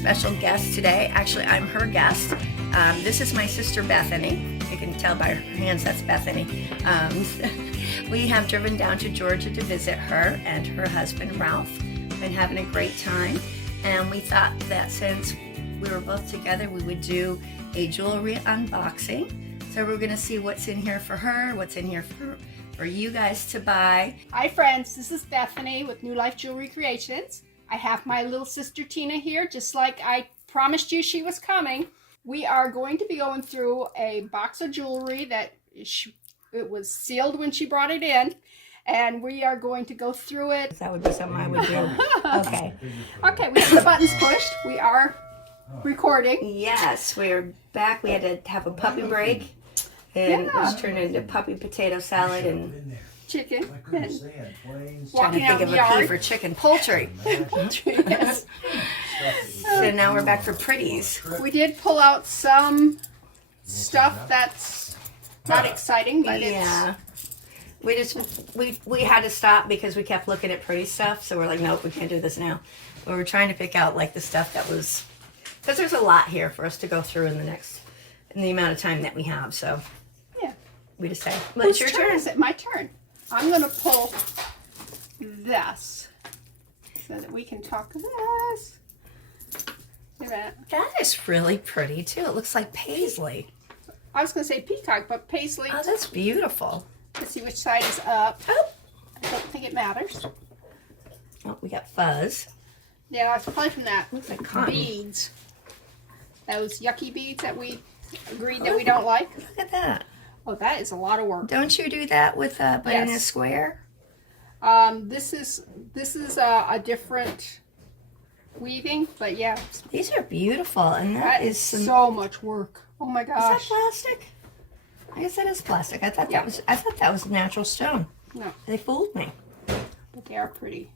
special guest today. Actually, I'm her guest. This is my sister Bethany. You can tell by her hands that's Bethany. We have driven down to Georgia to visit her and her husband Ralph. Been having a great time, and we thought that since we were both together, we would do a jewelry unboxing. So we're gonna see what's in here for her, what's in here for you guys to buy. Hi friends, this is Bethany with New Life Jewelry Creations. I have my little sister Tina here, just like I promised you she was coming. We are going to be going through a box of jewelry that it was sealed when she brought it in, and we are going to go through it. That would be something I would do. Okay. Okay, we have the buttons pushed. We are recording. Yes, we're back. We had to have a puppy break, and it was turned into puppy potato salad and Chicken. And trying to walking think out of in the a P yard. for chicken. Poultry. Poultry, yes. So now we're back for pretties. We did pull out some stuff that's not exciting, but Yeah. We had to stop because we kept looking at pretty stuff, so we're like, nope, we can't do this now. But we're trying to pick out like the stuff that was, because there's a lot here for us to go through in the amount of time that we have. So yeah. we decided, well, it's your turn. Is it my turn? I'm going to pull this so that we can talk this. Look at that. That is really pretty too. It looks like paisley. I was going to say peacock, but paisley. Oh, that's beautiful. Let's see which side is up. Oh, I don't think it matters. oh, we got fuzz. Yeah, it's probably from that Looks like cotton. beads. Those yucky beads that we agreed that we don't like. Look at that. Oh, that is a lot of work. Don't you do that with putting a Yes. square? This is a different weaving, but yeah, These are beautiful, and that is some. so much work. Oh my Is that gosh. plastic? I guess that is plastic. I thought Yeah. that was natural stone. No, They fooled me. but they are pretty.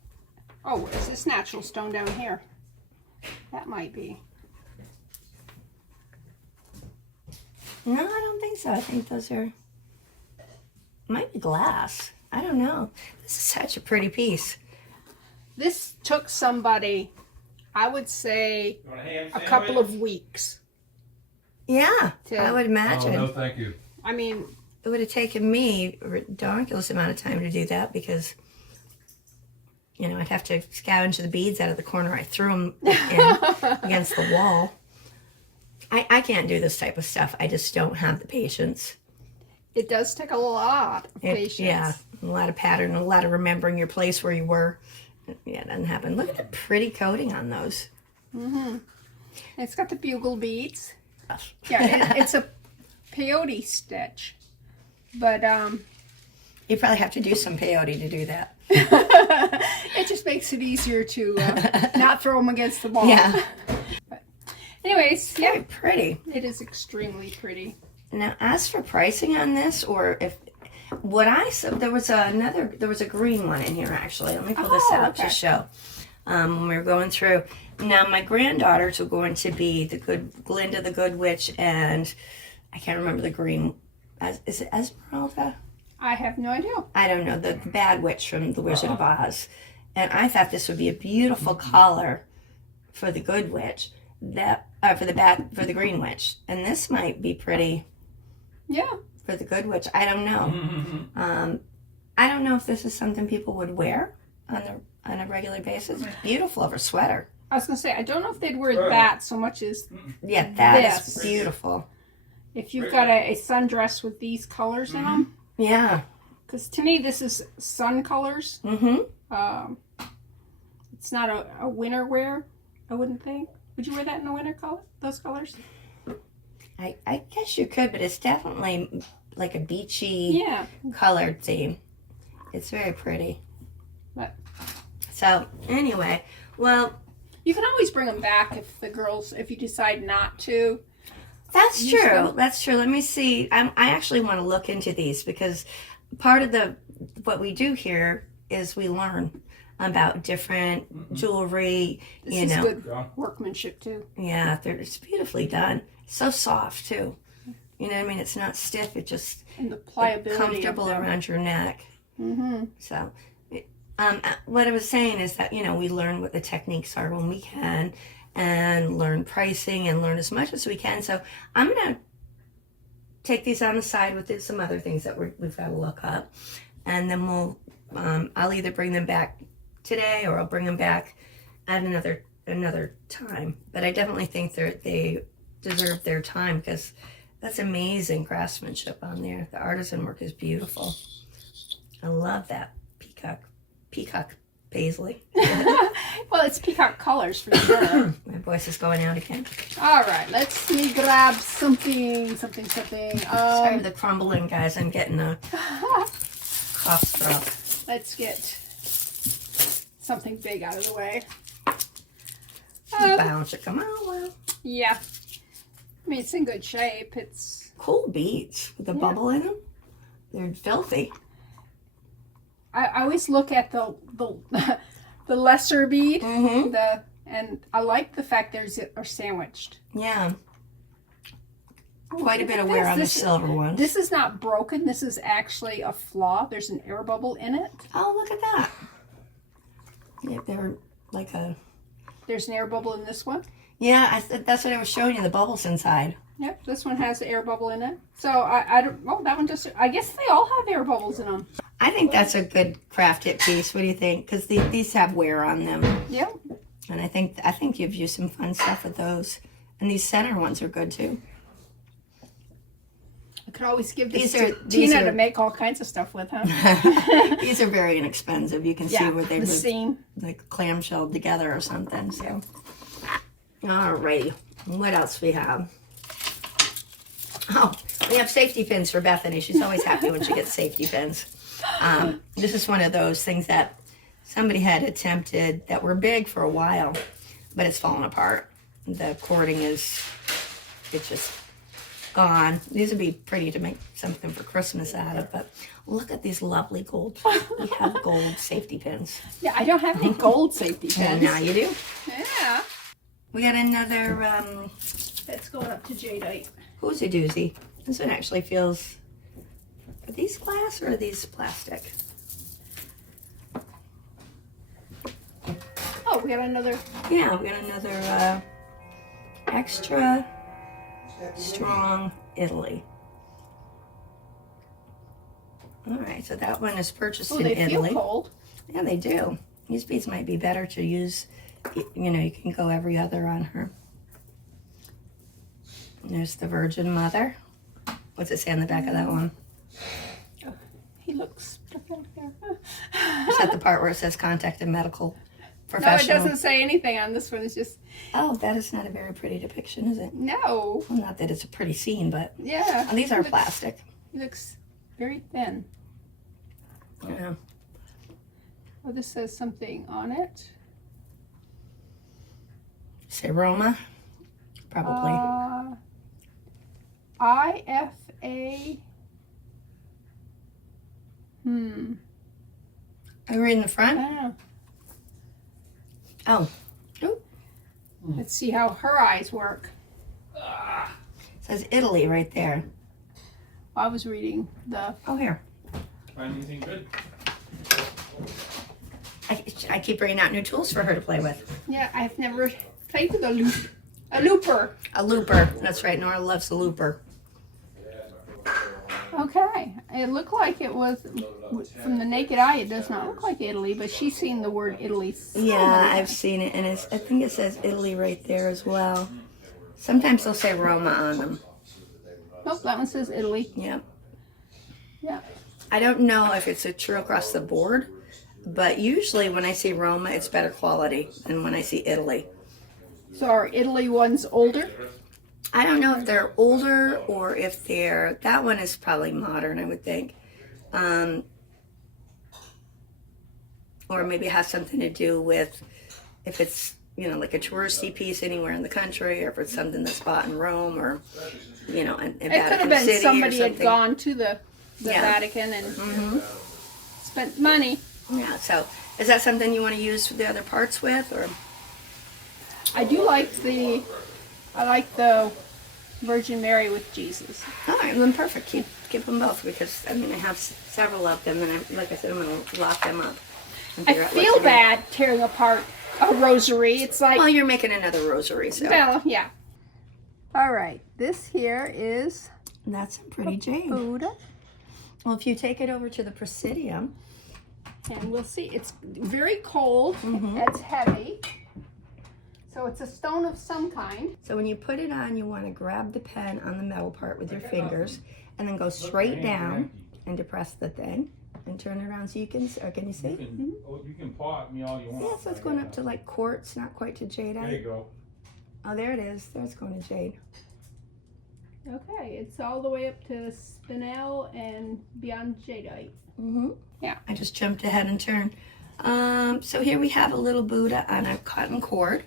Oh, is this natural stone down here? That might be. No, I don't think so. I think those are might be glass. I don't know. This is such a pretty piece. This took somebody, I would say, a couple of weeks. Yeah, To- I would imagine. Oh, no, thank you. I mean, It would have taken me a ridiculous amount of time to do that because, you know, I'd have to scavenge the beads out of the corner I threw them in against the wall. I can't do this type of stuff. I just don't have the patience. it does take a lot of patience. Yeah, a lot of pattern, a lot of remembering your place where you were. Yeah, it doesn't happen. Look at the pretty coating on those. Mm-hmm. It's got the bugle beads. Yeah, it's a peyote stitch. But You probably have to do some peyote to do that. it just makes it easier to not throw them against the wall. Yeah. But anyways, Very yeah, pretty. it is extremely pretty. Now, as for pricing on this, or if what I saw, there was a green one in here actually. Let me pull this Oh, out okay. to show. When we were going through. Now, my granddaughters are going to be Glinda the Good Witch, and I can't remember the green. Is it Esmeralda? I have no idea. I don't know, the bad witch from The Wizard of Oz. And I thought this would be a beautiful collar for the good witch, for the green witch. And this might be pretty Yeah. for the good witch. I don't know. I don't know if this is something people would wear on a regular basis. It's beautiful over sweater. I was going to say, I don't know if they'd wear that so much as Yeah, that is This. beautiful. if you've got a sundress with these colors in them. Yeah. Because to me, this is sun colors. Mm-hmm. It's not a winter wear, I wouldn't think. Would you wear that in the winter color? Those colors? I guess you could, but it's definitely like a beachy Yeah. colored theme. It's very pretty. But So anyway, well, you can always bring them back if you decide not to. that's Use true. them. That's true. Let me see. I actually want to look into these because part of what we do here is we learn about different jewelry. This You is know, good workmanship too. yeah, it's beautifully done. So soft too. You know what I mean? It's not stiff. It just And the pliability comfortable of them. around your neck. Mm-hmm. So, what I was saying is that, you know, we learn what the techniques are when we can, and learn pricing and learn as much as we can. So I'm going to take these on the side with some other things that we've got to look up. And then I'll either bring them back today or I'll bring them back at another time. But I definitely think they deserve their time because that's amazing craftsmanship on there. The artisan work is beautiful. I love that peacock paisley. Well, it's peacock colors for sure. My voice is going out again. All right, let's me grab something. Sorry for the crumbling, guys. I'm getting a cough drop. Let's get something big out of the way. Bounce it. Come on, well. Yeah. I mean, it's in good shape. It's cool beads with a bubble in them. They're filthy. I always look at the lesser bead, and I like the fact they're sandwiched. Yeah. Quite a bit of wear on the silver one. This is not broken. This is actually a flaw. There's an air bubble in it. Oh, look at that. Yeah, they're like There's an air bubble in this one. Yeah, that's what I was showing you, the bubbles inside. Yep, this one has an air bubble in it. So I don't. Oh, that one just. I guess they all have air bubbles in them. I think that's a good craft hit piece. What do you think? Because these have wear on them. Yep. And I think you've used some fun stuff with those. And these center ones are good too. I could always give these to Tina to make all kinds of stuff with, huh? These are very inexpensive. You can see where they were like clamshelled together or something. So, alrighty, what else we have? Oh, we have safety pins for Bethany. She's always happy when she gets safety pins. This is one of those things that somebody had attempted that were big for a while, but it's fallen apart. The cording it's just gone. These would be pretty to make something for Christmas out of, but look at these lovely gold. We have gold safety pins. Yeah, I don't have any gold safety pins. Now you do. Yeah. We got another, that's going up to jadeite. Who's a doozy. This one actually feels, are these glass or are these plastic? Oh, we got another. Yeah, we got another extra strong Italy. All right, so that one is purchased in Italy. They feel cold. Yeah, they do. These beads might be better to use. You know, you can go every other on her. And there's the Virgin Mother. What's it say on the back of that one? Oh, he looks pathetic there. Is that the part where it says contact a medical professional? No, it doesn't say anything on this one. It's just. Oh, that is not a very pretty depiction, is it? No. Well, not that it's a pretty scene, but yeah. Oh, these are plastic. It looks very thin. Yeah. Oh, this says something on it. Say Roma? Probably. IFA. Are you reading the front? I don't know. Oh. Ooh. Let's see how her eyes work. It says Italy right there. I was reading the. Oh, here. Find anything good? I keep bringing out new tools for her to play with. Yeah, I've never played with a looper. A looper. That's right. Nora loves a looper. Okay. It looked like it was, from the naked eye, it does not look like Italy, but she's seen the word Italy. Yeah, I've seen it, and I think it says Italy right there as well. Sometimes they'll say Roma on them. Nope, that one says Italy. Yeah. Yeah. I don't know if it's a true across the board, but usually when I see Roma, it's better quality than when I see Italy. So are Italy ones older? I don't know if they're older or if they're, that one is probably modern, I would think. Or maybe it has something to do with if it's, you know, like a touristy piece anywhere in the country, or if it's something that's bought in Rome, or, you know, in It could have been somebody had gone to the Vatican and spent money. Yeah, so is that something you want to use the other parts with, or? I do like the Virgin Mary with Jesus. All right, then perfect. Keep them both, because I mean I have several of them, and like I said, I'm going to lock them up. I feel bad tearing apart a rosary. It's like, Well, you're making another rosary, so. well, yeah. All right, this here is That's some pretty jade. Buddha. Well, if you take it over to the Presidium, And we'll see, it's very cold, Mhm. it's heavy. So it's a stone of some kind. so when you put it on, you want to grab the pen on the metal part with your fingers and then go straight down and depress the thing and turn it around so you can, or can you see? You can paw at me all you want. Yeah, so it's going up to like quartz, not quite to There you jadeite. go. Oh, there it is. There it's going to jade. Okay, it's all the way up to spinel and beyond jadeite. Mm-hmm. Yeah. I just jumped ahead and turned. So here we have a little Buddha on a cotton cord.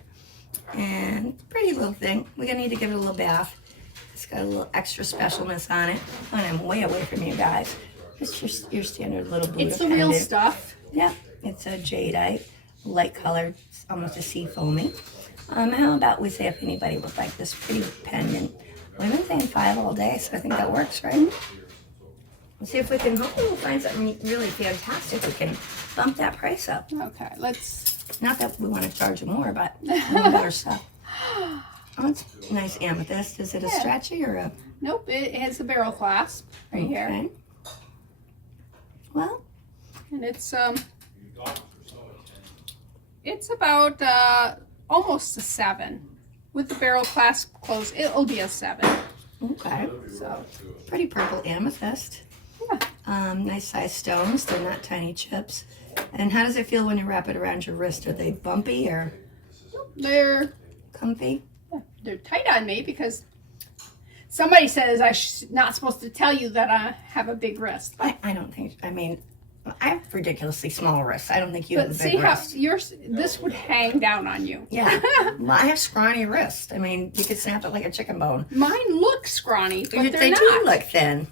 And pretty little thing. We're going to need to give it a little bath. It's got a little extra specialness on it. And I'm way away from you guys. It's your standard little Buddha It's the real pendant. stuff. Yep, it's a jadeite, light colored, it's almost a sea foamy. How about we say if anybody would like this pretty pendant? We've been saying 5 all day, so I think that works, right? Let's see if we can, hopefully we'll find something really fantastic. We can bump that price up. Okay, let's, Not that we want to charge you more, but better stuff. Oh, it's nice amethyst. Is it a Yeah. stretchy or a? nope, it has a barrel clasp right here. Okay. Well, And it's about almost a 7. With the barrel clasp closed, it'll be a 7. okay. So, Pretty purple amethyst. yeah. Nice size stones. They're not tiny chips. And how does it feel when you wrap it around your wrist? Are they bumpy or They're comfy? tight on me because somebody says I'm not supposed to tell you that I have a big wrist. I don't think. I mean, I have ridiculously small wrists. I don't think you But have a see big how wrist. this would hang down on you. Yeah. Well, I have scrawny wrists. I mean, you could snap it like a chicken bone. Mine look scrawny, but they're They not. do look thin.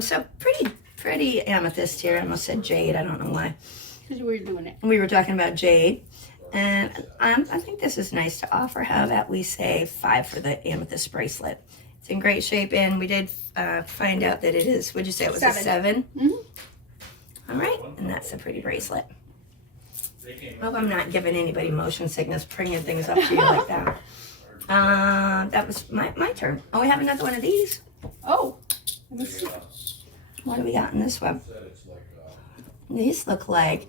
So pretty amethyst here. I almost said jade. I don't know why. Because we were doing it. We were talking about jade. And I think this is nice to offer. How about we say 5 for the amethyst bracelet? It's in great shape, and we did find out that it is, would you say it was a 7? Mhm. All right, and that's a pretty bracelet. Hope I'm not giving anybody motion sickness, bringing things up to you like that. That was my turn. Oh, we have another one of these. Oh, let me see. What do we got in this one? These look like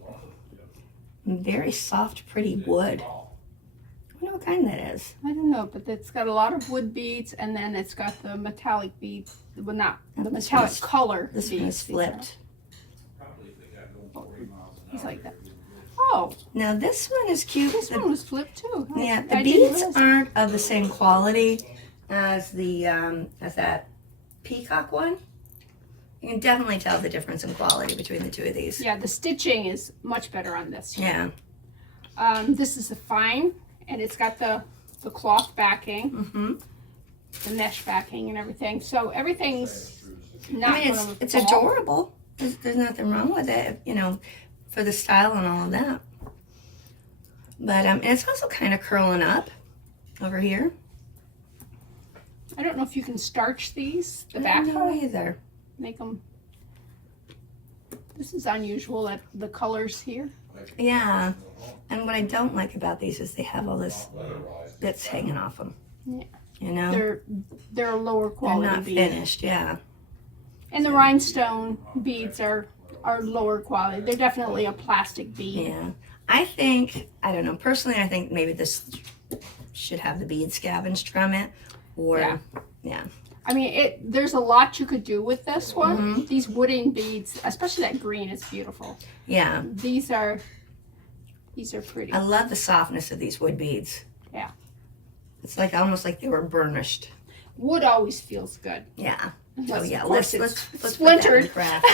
very soft, pretty wood. I wonder what kind that is. I don't know, but it's got a lot of wood beads, and then it's got the metallic beads. Well, not the This metallic one's- color. This one is beads. flipped. He's like that. Oh, Now this one is cute. this one was flipped too. Yeah, the I didn't beads realize- aren't of the same quality as the as that peacock one. You can definitely tell the difference in quality between the two of these. Yeah, the stitching is much better on this. Yeah. This is a fine, and it's got the cloth backing, Mm-hmm. the mesh backing, and everything. So everything's not I mean, gonna it's fall. adorable. There's nothing wrong with it, you know, for the style and all of that. But and it's also kind of curling up over here. I don't know if you can starch these. The I back don't know either. make them. This is unusual that the colors here. Yeah. And what I don't like about these is they have all this bits hanging off them. Yeah. You know, They're a lower they're quality not bead. finished. Yeah. And the rhinestone beads are lower quality. They're definitely a plastic bead. Yeah. I think, I don't know, personally, I think maybe this should have the bead scavenged from it. Or, Yeah. yeah. I mean, there's a lot you could do with this one. Mhm. These wooden beads, especially that green, is beautiful. Yeah. These are pretty. I love the softness of these wood beads. Yeah. It's like almost like they were burnished. Wood always feels good. Yeah. Unless, So yeah, of course, let's it's put that in splintered. craft.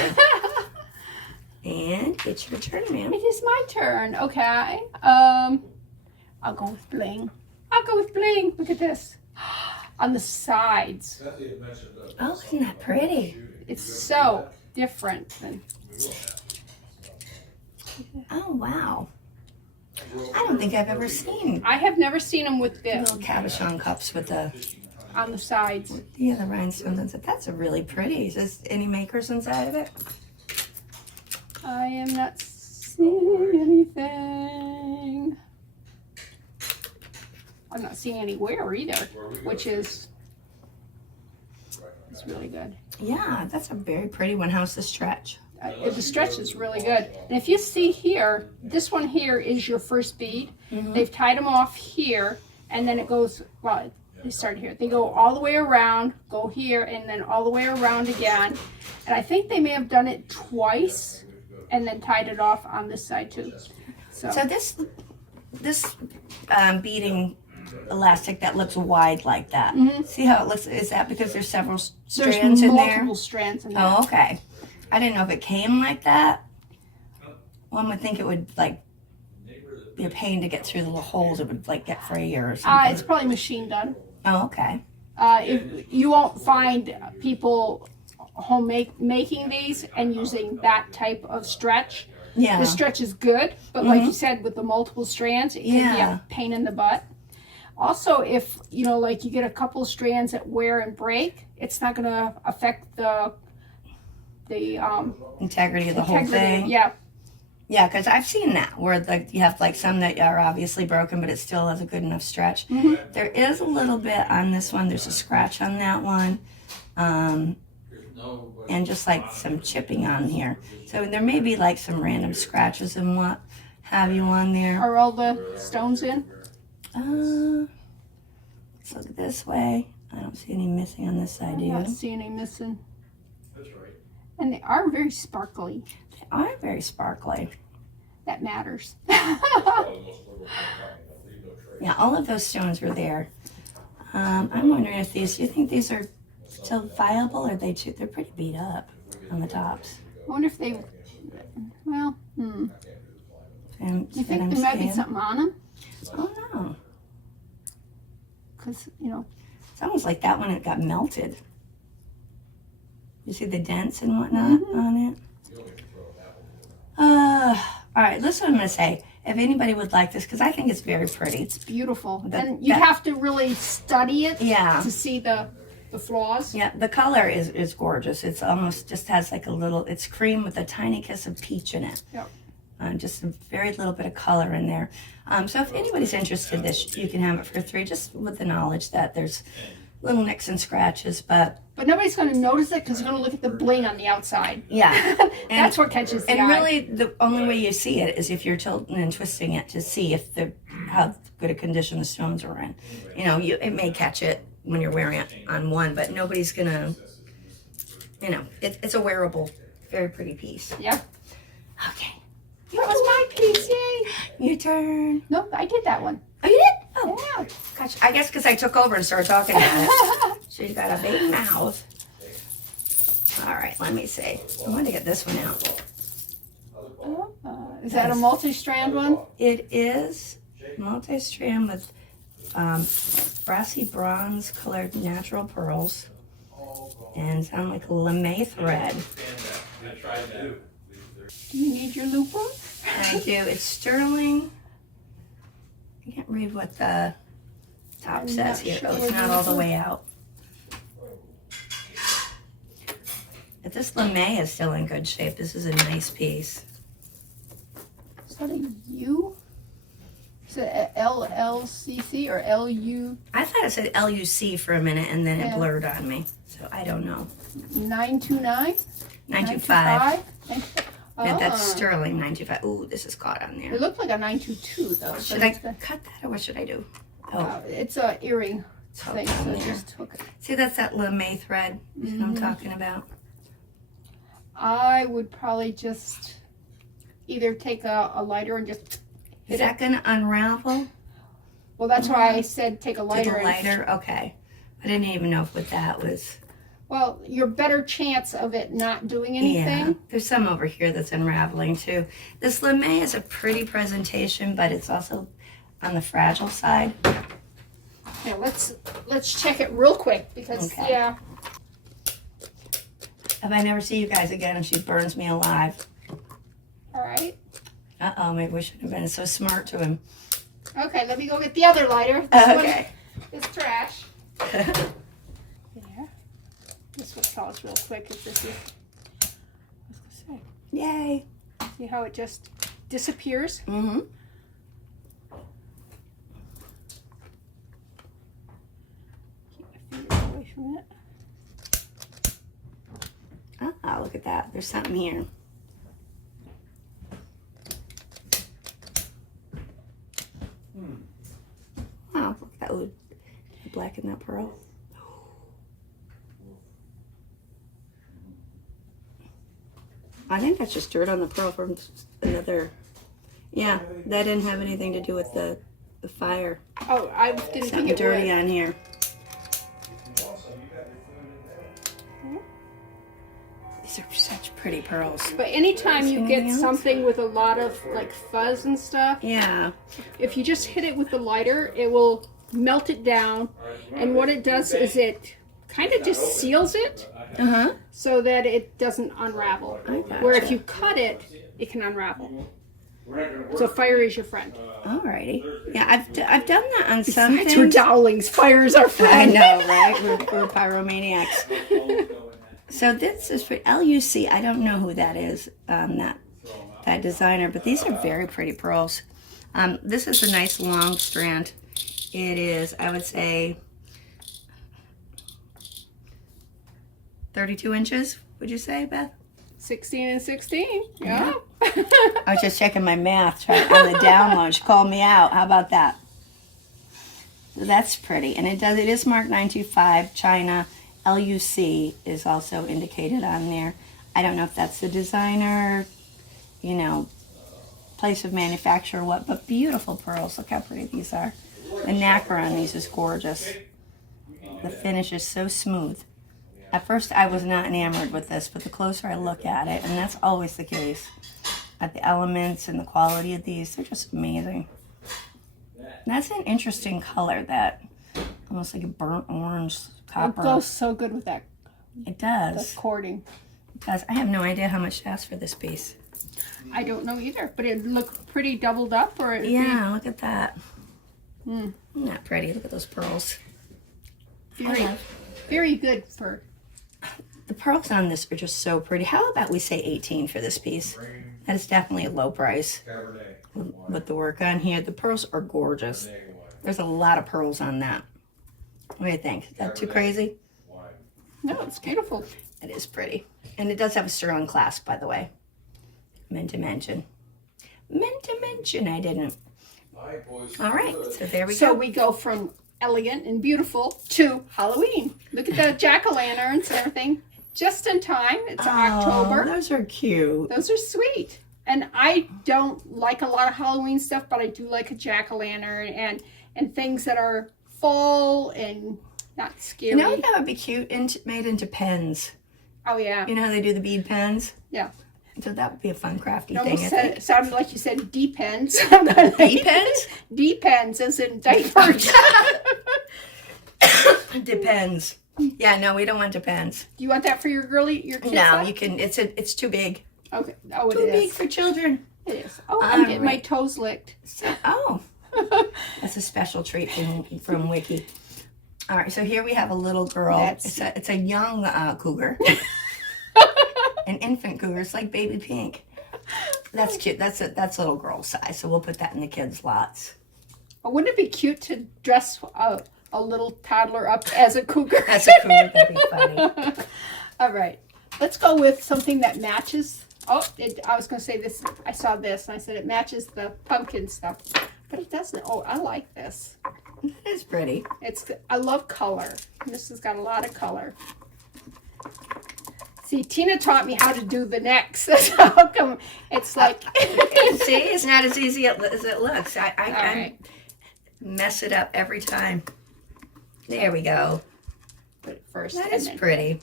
And it's your turn, ma'am. It is my turn. Okay. I'll go with bling. I'll go with bling. Look at this. On the sides. Oh, isn't that pretty? It's so different than Oh, wow. I don't think I've ever seen I have never seen them with this little cabochon cups with the on the sides. rhinestones inside. That's a really pretty. Is this any makers inside of it? I am not seeing anything. I'm not seeing any wear either, which is it's really good. Yeah, that's a very pretty one. How's the stretch? The stretch is really good. And if you see here, this one here is your first bead. They've tied them off here, and then it goes, well, they start here. They go all the way around, go here, and then all the way around again. And I think they may have done it twice and then tied it off on this side too. So this beading elastic that looks wide like that. See how it looks? Is that because there's several strands in there? There's multiple strands in there. Oh, okay. I didn't know if it came like that. One would think it would like be a pain to get through the little holes. It would like get frayed or something. It's probably machine done. Oh, okay. If you won't find people making these and using that type of stretch. Yeah. The stretch is good, but like you said, with the multiple strands, it can be a pain in the butt. Also, if like you get a couple strands that wear and break, it's not going to affect the integrity of the whole thing. Yeah. Yeah, because I've seen that where you have like some that are obviously broken, but it still has a good enough stretch. There is a little bit on this one. There's a scratch on that one, and just like some chipping on here. So there may be like some random scratches and what have you on there. Are all the stones in? Let's look this way. I don't see any missing on this side, do you? I don't see any missing. That's right. And they are very sparkly. They are very sparkly. That matters. Yeah, all of those stones were there. I'm wondering if these, do you think these are still viable, or they're pretty beat up on the tops? I wonder if they, well, You you think there might be something on them? Oh no. Because, It's almost like that one, it got melted. You see the dents and whatnot on it? All right, this is what I'm going to say. If anybody would like this, because I think it's very pretty. it's beautiful. And you have to really study it to see the flaws. Yeah, the color is gorgeous. It's almost just has like a little, it's cream with a tiny kiss of peach in it. Yep. Just a very little bit of color in there. So if anybody's interested in this, you can have it for $3, just with the knowledge that there's little nicks and scratches, but nobody's going to notice it because they're going to look at the bling on the outside. yeah. That's what catches the eye. And really, the only way you see it is if you're tilting and twisting it to see if how good a condition the stones are in. It may catch it when you're wearing it on one, but nobody's gonna, it's a wearable, very pretty piece. Yeah. Okay. That was my piece, yay. Your turn. Nope, I did that one. Oh, you did? Oh, Yeah. gosh. I guess because I took over and started talking about it. She's got a big mouth. All right, let me see. I want to get this one out. Is that a multi-strand one? It is multi-strand with brassy bronze colored natural pearls and sound like a lame thread. Do you need your loop on? I do. It's sterling. I can't read what the top I'm says not here. sure Oh, what it's not it all the is. way out. But this lame is still in good shape. This is a nice piece. Is that a U? Is it a LLCC or LU I thought it said LUC for a minute and then it Yeah. blurred on me. So I don't know. 929? 925. Yeah, that's Ah. sterling 925. Ooh, this is caught on there. It looked like a 922 though. Should but I it's the- cut that or what should I do? Oh, it's a earring hook thing, on so there. just hook it. See, that's that lame thread you know what I'm talking about. I would probably just either take a lighter and just Is hit that it. going to unravel? Well, that's why I said take a lighter. Take a and- lighter? Okay. I didn't even know what that was. Well, your better chance of it not doing Yeah. anything. There's some over here that's unraveling too. This lame is a pretty presentation, but it's also on the fragile side. Yeah, let's check it real quick because Okay. yeah. If I never see you guys again and she burns me alive. All right. Uh-oh, maybe we shouldn't have been so smart to him. Okay, let me go get the other lighter. This Okay. one is trash. There. This will tell us real quick if this is. What's it say? Yay. See how it just disappears? Mm-hmm. Wow, look at that. There's something here. Wow, look at that. Ooh, black in that pearl. I think that's just dirt on the pearl from another. Yeah, that didn't have anything to do with the fire. Oh, I didn't think Something it dirty would. on here. These are such pretty pearls. But anytime you Anything get else? something with a lot of like fuzz and stuff, Yeah. if you just hit it with the lighter, it will melt it down. And what it does is it kind of just seals it Uh-huh. so that it doesn't unravel. gotcha. Where if you cut it, it can unravel. So fire is your friend. Alrighty. Yeah, I've done that on some Besides, we're things. dowlings. Fire is our I friend. know, right? We're pyromaniacs. So this is for LUC. I don't know who that is, that designer, but these are very pretty pearls. This is a nice long strand. It is, I would say, 32 inches. Would you say, Beth? 16 and 16. Yeah. I was just checking my math on the download. She called me out. How about that? So that's pretty. And it is marked 925 China. LUC is also indicated on there. I don't know if that's the designer, you know, place of manufacture or what, but beautiful pearls. Look how pretty these are. The nacre on these is gorgeous. The finish is so smooth. At first I was not enamored with this, but the closer I look at it, and that's always the case, at the elements and the quality of these, they're just amazing. And that's an interesting color, that almost like a burnt orange It copper. goes so good with that It does. cording. It does. I have no idea how much to ask for this piece. I don't know either, but it looked pretty doubled up, or it'd Yeah, look at that. be Isn't that pretty? Look at those pearls. very, very good for. The pearls on this are just so pretty. How about we say 18 for this piece? That is definitely a low price. With the work on here, the pearls are gorgeous. There's a lot of pearls on that. What do you think? Is that too crazy? No, it's beautiful. It is pretty. And it does have a sterling clasp, by the way. Meant to mention. Meant to mention I didn't. All right, so there we So go. we go from elegant and beautiful to Halloween. Look at the jack-o'-lanterns and everything. Just in time. It's October. Those are cute. Those are sweet. And I don't like a lot of Halloween stuff, but I do like a jack-o'-lantern and things that are fall and not scary. You know that would be cute? Made into pens. Oh, yeah. You know how they do the bead pens? Yeah. So that would be a fun crafty It thing, I almost think. sounded like you said depends. Depends? Depends as in diapers. Depends. Yeah, no, we don't want depends. Do you want that for your kids? No, stuff? you can. It's too big. Okay. Oh, it Too big is. for children. It is. Oh, I'm getting my Alright. toes licked. So, that's a special treat from Wiki. All right, so here we have a little girl. That's- It's a young cougar, an infant cougar. It's like baby pink. That's cute. That's little girl size. So we'll put that in the kids' lots. Wouldn't it be cute to dress a little toddler up as a cougar? That's a cougar. That'd be funny. All right. Let's go with something that matches. Oh, I was going to say this. I saw this and I said it matches the pumpkin stuff. But it doesn't. Oh, I like this. That is pretty. I love color. This has got a lot of color. See, Tina taught me how to do the necks. That's how come it's like. See, it's not as easy as it looks. I right. mess it up every time. There we go. Put it first. That and is then- pretty.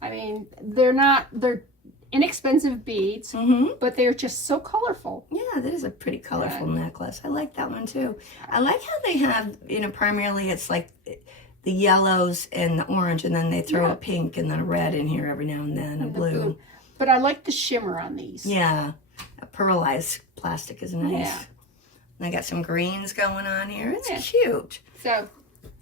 I mean, they're inexpensive beads, but they're just so colorful. Yeah, that is a pretty colorful necklace. I like that one too. I like how they have, primarily it's like the yellows and the orange, and then they throw a pink and then a red in here every now and then, a blue. But I like the shimmer on these. Yeah, a pearlized plastic is nice. Yeah. And I got some greens going on here. It's Yeah. cute. So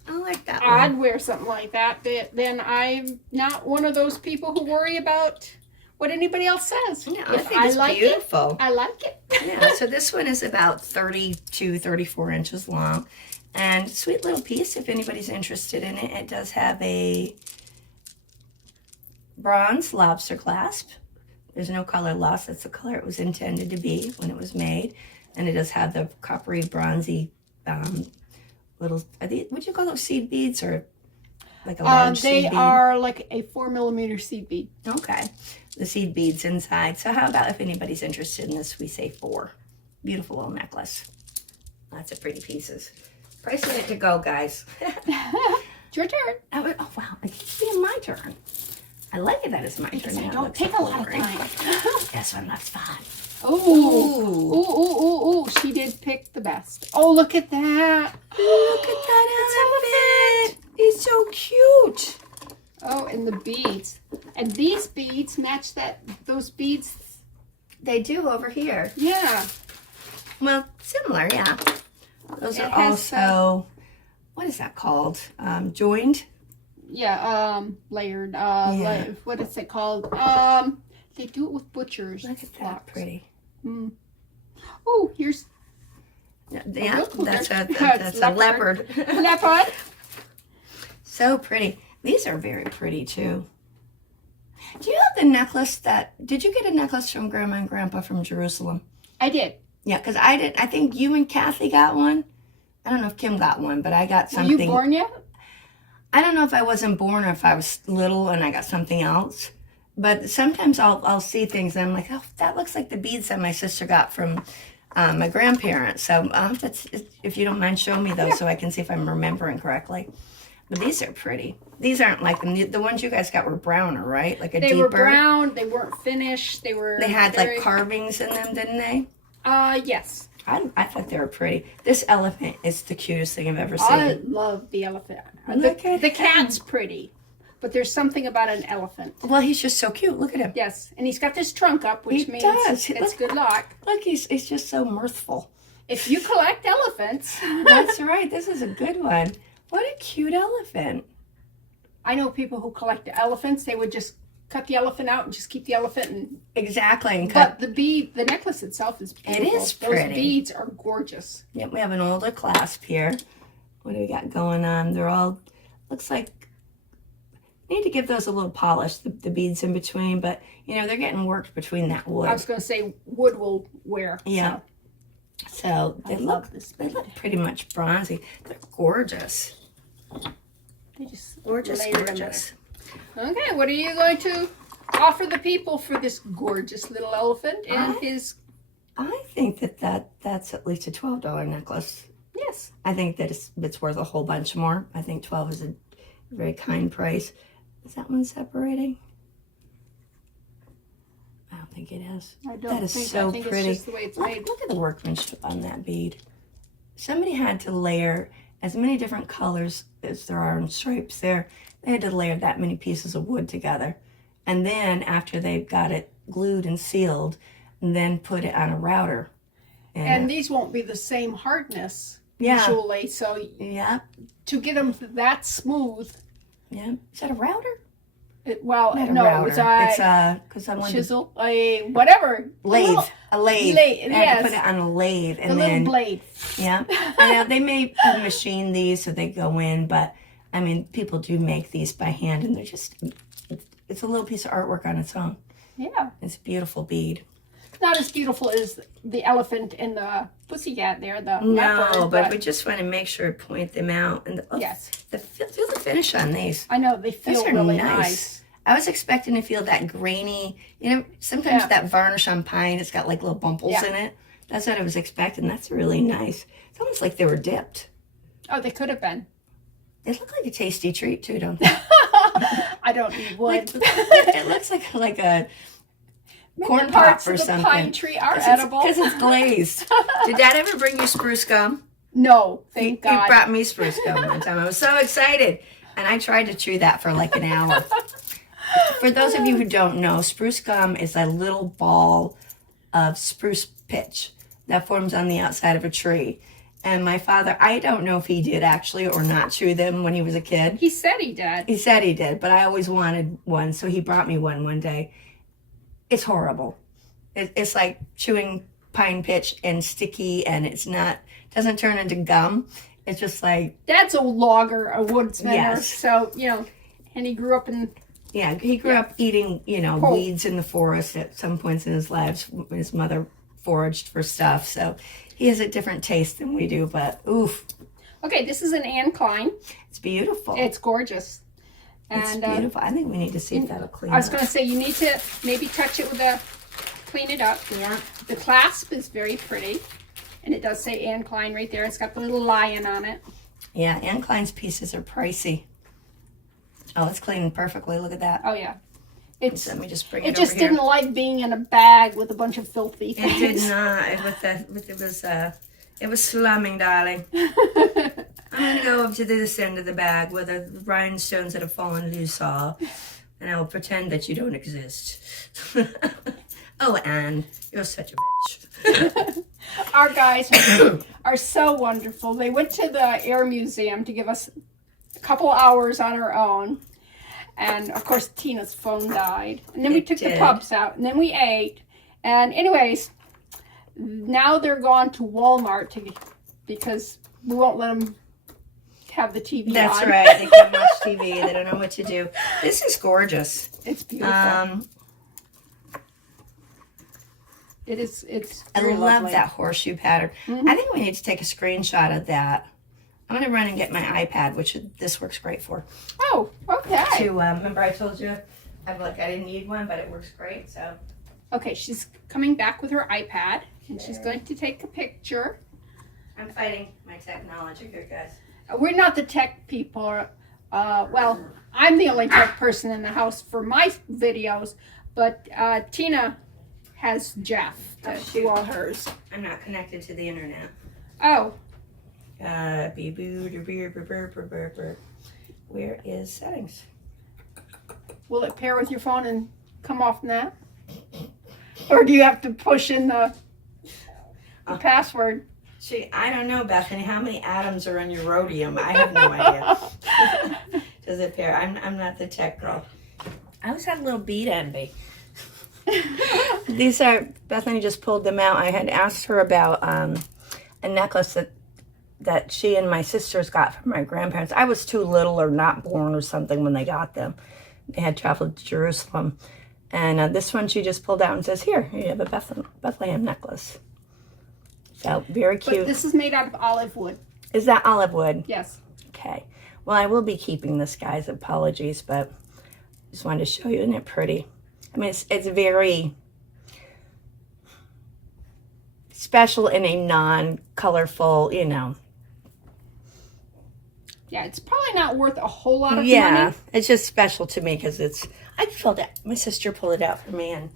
I like that one. I'd wear something like that, but then I'm not one of those people who worry about what anybody else says. No, I If think it's like beautiful. it, I like it. Yeah, so this one is about 32, 34 inches long. And sweet little piece if anybody's interested in it. It does have a bronze lobster clasp. There's no color lost. That's the color it was intended to be when it was made. And it does have the coppery, bronzy little, would you call those seed beads or like a large seed bead? They are like a 4mm seed bead. Okay. The seed beads inside. So how about if anybody's interested in this, we say 4. Beautiful little necklace. Lots of pretty pieces. Pricing it to go, guys. It's your turn. Oh, wow. It keeps being my turn. I like it that it's my turn now. Don't take a lot of time. This one looks fun. Oh, she did pick the best. Oh, look at that. Look at that elephant. He's so cute. Oh, and the beads. And these beads match those beads. They do over here. Yeah. Well, similar, yeah. Those It are has, also, what is that called? Joined? Yeah, layered. Yeah. What is it called? They do it with butchers. Look at that, pretty. Mm. Oh, here's. Yeah, look, that's it's a leopard. Leopard. So pretty. These are very pretty too. Do you have the necklace did you get a necklace from Grandma and Grandpa from Jerusalem? I did. Yeah, because I did. I think you and Kathy got one. I don't know if Kim got one, but I got something. Were you born yet? I don't know if I wasn't born or if I was little and I got something else. But sometimes I'll see things and I'm like, oh, that looks like the beads that my sister got from my grandparents. So if you don't mind showing me those so I can see if I'm remembering correctly. But these are pretty. These aren't like them. The ones you guys got were browner, right? Like a deeper. They were brown. They weren't finished. They had like carvings in them, didn't they? Yes. I thought they were pretty. This elephant is the cutest thing I've ever seen. I love the elephant. The cat's pretty, but there's something about an elephant. Well, he's just so cute. Look at him. Yes, and he's got this trunk up, which means it's good luck. Look, he's just so mirthful. If you collect elephants. That's right. This is a good one. What a cute elephant. I know people who collect elephants. They would just cut the elephant out and just keep the elephant. And exactly. And but the necklace itself is beautiful. It is pretty. Those beads are gorgeous. Yep, we have an older clasp here. What do we got going on? They're all, looks like, need to give those a little polish, the beads in between, but, you know, they're getting worked between that wood. I was going to say wood will wear. Yeah. So they look pretty much bronzy. They're gorgeous. They just Gorgeous. Okay, what are you going to offer the people for this gorgeous little elephant and his? I think that's at least a $12 necklace. Yes. I think that it's worth a whole bunch more. I think 12 is a very kind price. Is that one separating? I don't think it is. I don't that is think, so I think pretty. It's just the way it's made. Look at the workmanship on that bead. Somebody had to layer as many different colors as there are in stripes there. They had to layer that many pieces of wood together. And then after they got it glued and sealed, and then put it on a router. And these won't be the same hardness usually. So to get them that smooth. Yeah. Is that a router? Well, Not no, it's a because I wanted chisel, a whatever. Lathe. A lathe. Lathe, I had to put it on a lathe. And the then, little blade. Yeah. And they may machine these so they go in, but I mean, people do make these by hand and they're just, it's a little piece of artwork on its own. Yeah. It's a beautiful bead. Not as beautiful as the elephant and the pussycat there, the No, leopard, but we just want to make sure to point them out. And feel the finish on these. I know, they feel Those are really nice. I was expecting to feel that grainy, you know, sometimes that varnish on pine, it's got like little bumples in it. That's what I was expecting. That's really nice. It's almost like they were dipped. Oh, they could have been. They look like a tasty treat too, don't they? I don't need wood. It looks like a corn pop or something. The pine tree are edible. Because it's glazed. Did Dad ever bring you spruce gum? No, thank God. He brought me spruce gum one time. I was so excited. And I tried to chew that for like an hour. For those of you who don't know, spruce gum is a little ball of spruce pitch that forms on the outside of a tree. And my father, I don't know if he did actually or not chew them when he was a kid. He said he did. He said he did, but I always wanted one, so he brought me one day. It's horrible. It's like chewing pine pitch and sticky, and doesn't turn into gum. It's just like... Dad's a logger, a woodsman, yes. So, you know, and he grew up in Yeah, he grew up eating, you know, weeds in the forest at some points in his life. His mother foraged for stuff, so he has a different taste than we do, but oof. Okay, this is an Anne Klein. It's beautiful. It's gorgeous. It's beautiful. I think we need to see if that'll clean up. I was going to say, you need to maybe touch it with a, clean it up. Yeah. The clasp is very pretty. And it does say Anne Klein right there. It's got the little lion on it. Yeah, Anne Klein's pieces are pricey. Oh, it's cleaning perfectly. Look at that. Oh, yeah. It's, let me just bring it it over just here. didn't like being in a bag with a bunch of filthy things. It did not. It was slumming, darling. I'm going to go up to this end of the bag where the rhinestones that have fallen loose are, and I will pretend that you don't exist. Oh, Anne, you're such a bitch. Our guys are so wonderful. They went to the Air Museum to give us a couple hours on our own. And, of course, Tina's phone died. And then we took the pups out. And then we ate. And anyways, now they're gone to Walmart because we won't let them have the TV That's on. right. They can't watch TV. They don't know what to do. This is gorgeous. It's beautiful. It's I very love lovely. that horseshoe pattern. I think we need to take a screenshot of that. I'm going to run and get my iPad, which this works great for. Oh, okay. Remember I told you I didn't need one, but it works great. So Okay, she's coming back with her iPad, and she's going to take a picture. I'm fighting my technology here, guys. We're not the tech people. Well, I'm the only tech person in the house for my videos, but Tina has Jeff to do all hers. I'm not connected to the internet. Oh, Where is settings? will it pair with your phone and come off now? Or do you have to push in the password? See, I don't know, Bethany, how many atoms are in your rhodium? I have no idea. Does it pair? I'm not the tech girl. I always had a little bead envy. These are, Bethany just pulled them out. I had asked her about a necklace that she and my sisters got from my grandparents. I was too little or not born or something when they got them. They had traveled to Jerusalem. And this one she just pulled out and says, here, you have a Bethlehem necklace. So, very cute. But this is made out of olive wood. Is that olive wood? Yes. Okay. Well, I will be keeping this, guys. Apologies, but just wanted to show you. Isn't it pretty? I mean, it's very special in a non-colorful, you know. Yeah, it's probably not worth a whole lot of Yeah, money. it's just special to me because I felt it. My sister pulled it out for me, and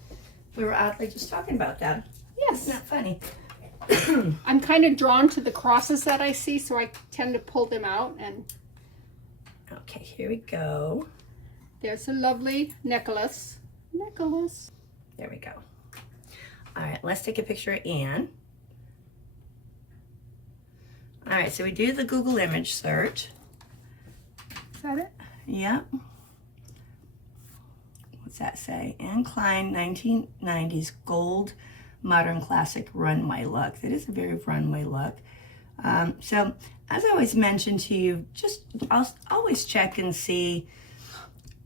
we were oddly just talking about that. Yes. Isn't that funny? I'm kind of drawn to the crosses that I see, so I tend to pull them out. And Okay, here we go. there's a lovely necklace. There we go. All right, let's take a picture of Anne. All right, so we do the Google image search. Is that it? Yep. What's that say? Anne Klein 1990s gold modern classic runway look. That is a very runway look. So as I always mention to you, I'll always check and see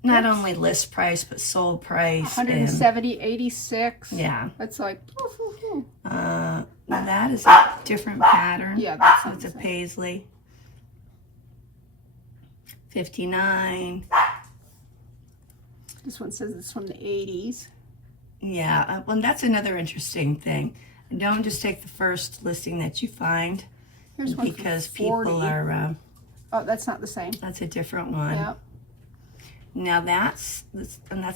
not only list price but sold price. 170.86. Yeah. That's like. That is a different pattern. Yeah, that's so it's a paisley. 59. This one says it's from the 80s. Yeah, well, that's another interesting thing. Don't just take the first listing that you find. Here's one because for 40. people are. Oh, that's not the same. That's a different one. Yep. Now that's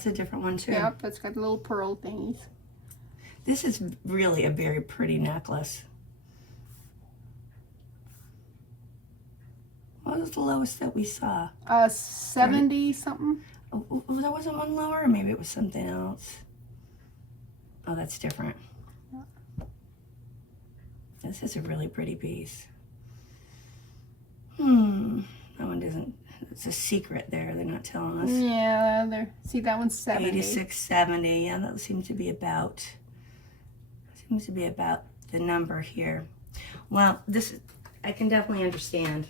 a different one too. Yep, that's got little pearl thingies. This is really a very pretty necklace. What was the lowest that we saw? 70 something. Oh, there wasn't one lower, or maybe it was something else. Oh, that's different. This is a really pretty piece. That one doesn't. It's a secret there. They're not telling us. Yeah, there. See, that one's 70. 86.70. Yeah, that seems to be about. Seems to be about the number here. Well, I can definitely understand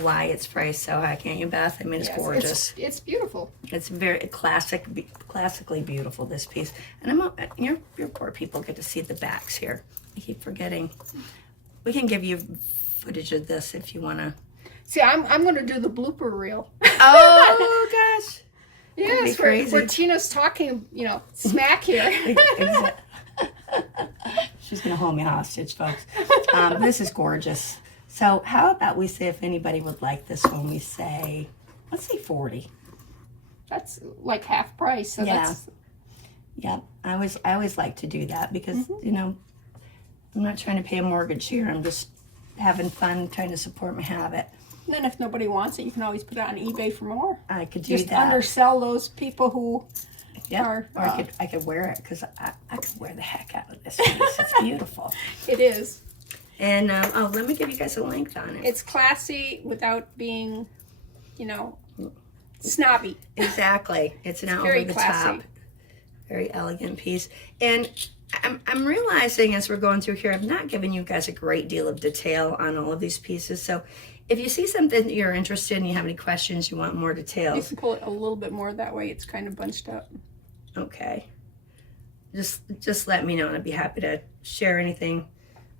why it's priced so high, can't you, Beth? I mean, it's gorgeous. It's beautiful. It's very classically beautiful, this piece. And your poor people get to see the backs here. I keep forgetting. We can give you footage of this if you want to. See, I'm going to do the blooper reel. Oh gosh. Yes, where Tina's talking, smack here. She's going to hold me hostage, folks. This is gorgeous. So how about we say if anybody would like this one, we say, let's say 40. That's like half price. So yeah. Yeah. I always like to do that because, I'm not trying to pay a mortgage here. I'm just having fun trying to support my habit. And then if nobody wants it, you can always put it on eBay for more. I could do just that. undersell those people who are. Or I could wear it because I could wear the heck out of this piece. It's beautiful. It is. And let me give you guys a length on it. It's classy without being, snobby. Exactly. It's not very over the classy. top. Very elegant piece. And I'm realizing as we're going through here, I've not given you guys a great deal of detail on all of these pieces. So if you see something that you're interested in, you have any questions, you want more details. You can pull it a little bit more that way. It's kind of bunched up. Okay. Just let me know and I'd be happy to share anything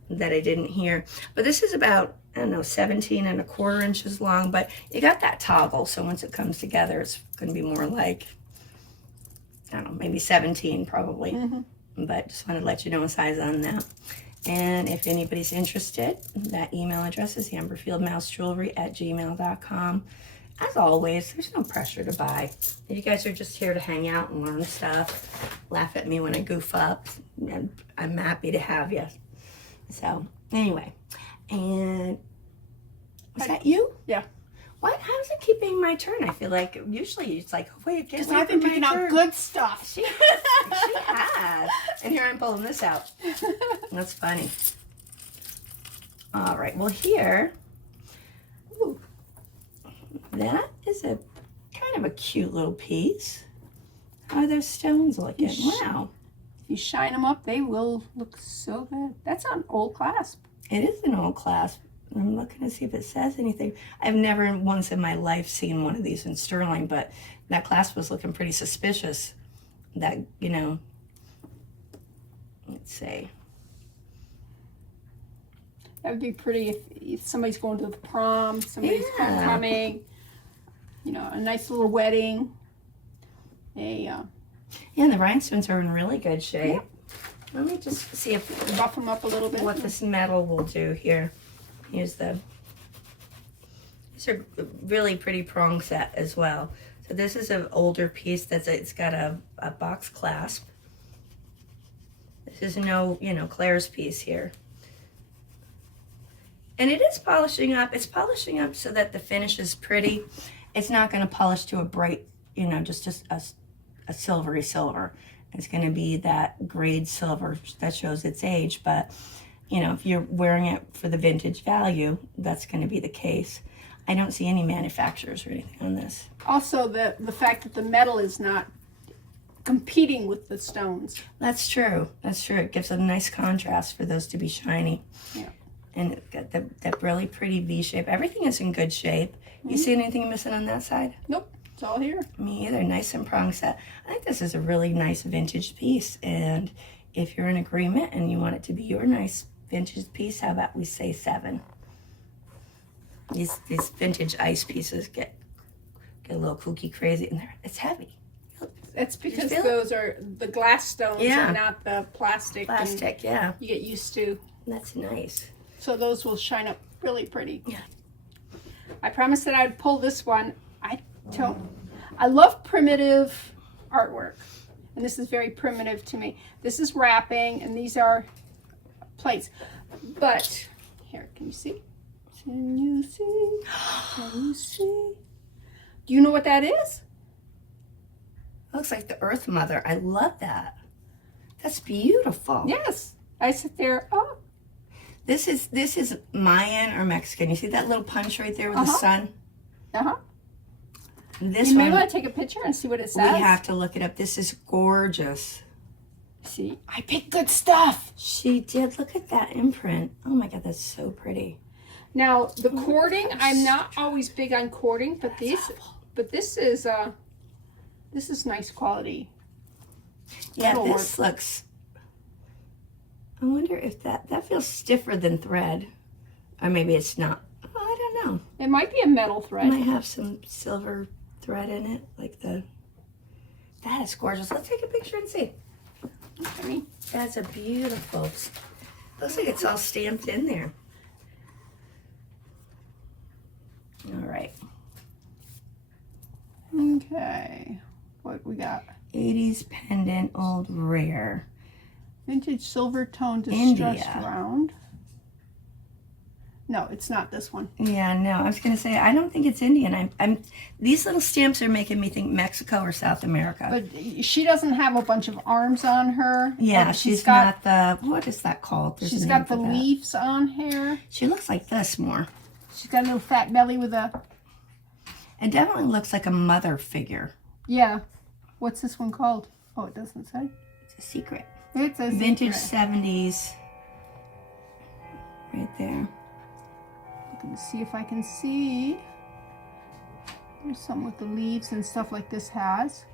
that I didn't hear. But this is about, 17¼ inches long, but you got that toggle. So once it comes together, it's going to be more like, maybe 17 probably. But just wanted to let you know a size on that. And if anybody's interested, that email address is amberfieldmousejewelry@gmail.com. As always, there's no pressure to buy. If you guys are just here to hang out and learn stuff, laugh at me when I goof up, and I'm happy to have you. So, anyway. And was that you? Yeah. What? How's it keep being my turn? I feel like usually it's like, wait, get I've been picking out good stuff. She has. And here I'm pulling this out. That's funny. All right. Well, here, ooh, that is a kind of a cute little piece. How are those stones looking? Wow. If you shine them up, they will look so good. That's an old clasp. It is an old clasp. I'm looking to see if it says anything. I've never once in my life seen one of these in sterling, but that clasp was looking pretty suspicious. That, let's see. That would be pretty if somebody's going to the prom, somebody's homecoming, a nice little wedding. Yeah, and the rhinestones are in really good shape. Yeah. Let me just see if buff them up a little bit. What this metal will do here. These are really pretty prong set as well. So this is an older piece it's got a box clasp. This is no, Claire's piece here. And it is polishing up. It's polishing up so that the finish is pretty. It's not going to polish to a bright, just a silvery silver. It's going to be that grade silver that shows its age, but if you're wearing it for the vintage value, that's going to be the case. I don't see any manufacturers or anything on this. Also, the fact that the metal is not competing with the stones. That's true. That's true. It gives a nice contrast for those to be shiny. Yeah. And it's got that really pretty V shape. Everything is in good shape. You see anything missing on that side? Nope. It's all here. Me either. Nice and prong set. I think this is a really nice vintage piece. And if you're in agreement and you want it to be your nice vintage piece, how about we say 7? These vintage ice pieces get a little kooky crazy, and it's heavy. That's because those are the glass stones and not the plastic. Plastic, yeah. You get used to. That's nice. So those will shine up really pretty. Yeah. I promised that I'd pull this one. I love primitive artwork, and this is very primitive to me. This is wrapping, and these are plates. But here, can you see? Can you see? Can you see? Do you know what that is? Looks like the Earth Mother. I love that. That's beautiful. Yes. I sit there. Oh. This is Mayan or Mexican. You see that little punch right there with the sun? This you may one, want to take a picture and see what it says. We have to look it up. This is gorgeous. See, I picked good stuff. She did. Look at that imprint. Oh my God, that's so pretty. Now the cording, I'm not always big on cording, but this is nice quality. Yeah, Metal this looks. I wonder if that feels stiffer than thread, or maybe it's not. Oh, I don't know. It might be a metal It thread. might have some silver thread in it, like the. That is gorgeous. Let's take a picture and see. Okay. That's a beautiful. Looks like it's all stamped in there. All right. Okay. What we got? 80s pendant, old rare. Vintage silver tone India. distressed round. No, it's not this one. Yeah, no, I was gonna say I don't think it's Indian. I'm these little stamps are making me think Mexico or South America. But she doesn't have a bunch of arms on her. Yeah, But she's got the what is that called? There's she's a name got the for that. leaves on here. She looks like this more. She's got a little fat belly with a. It definitely looks like a mother figure. Yeah. What's this one called? Oh, it doesn't say. It's a secret. It's a Vintage secret. 70s. Right there. Looking to see if I can see. There's some with the leaves and stuff like this has.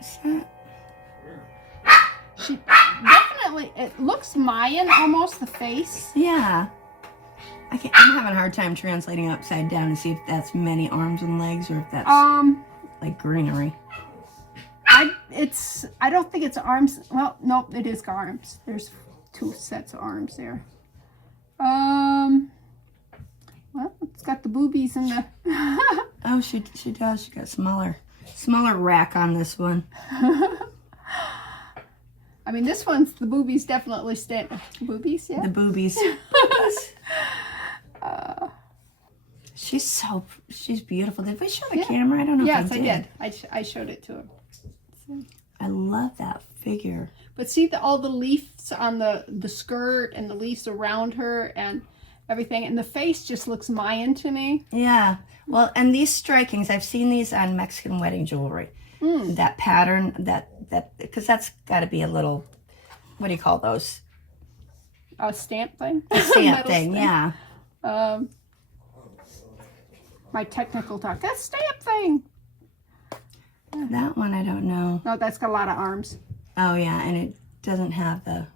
Is that? She definitely, it looks Mayan almost, the face. Yeah. I'm having a hard time translating upside down to see if that's many arms and legs or if that's like greenery. I don't think it's arms. Well, nope, it is arms. There's 2 sets of arms there. Well, it's got the boobies and the. Oh, she does. She got smaller rack on this one. I mean, this one's the boobies definitely stand. Boobies, yeah. The boobies. She's beautiful. Did we show the camera? I don't know Yes, if I I did. I showed it to him. I love that figure. But see all the leaves on the skirt and the leaves around her and everything, and the face just looks Mayan to me. Yeah. Well, and these strikings, I've seen these on Mexican wedding jewelry. That pattern, that because that's got to be a little, what do you call those? A stamp thing. A stamp Metal thing, stamp. yeah. My technical talk. That stamp thing. That one I don't know. No, that's got a lot of arms. Oh yeah, and it doesn't have the.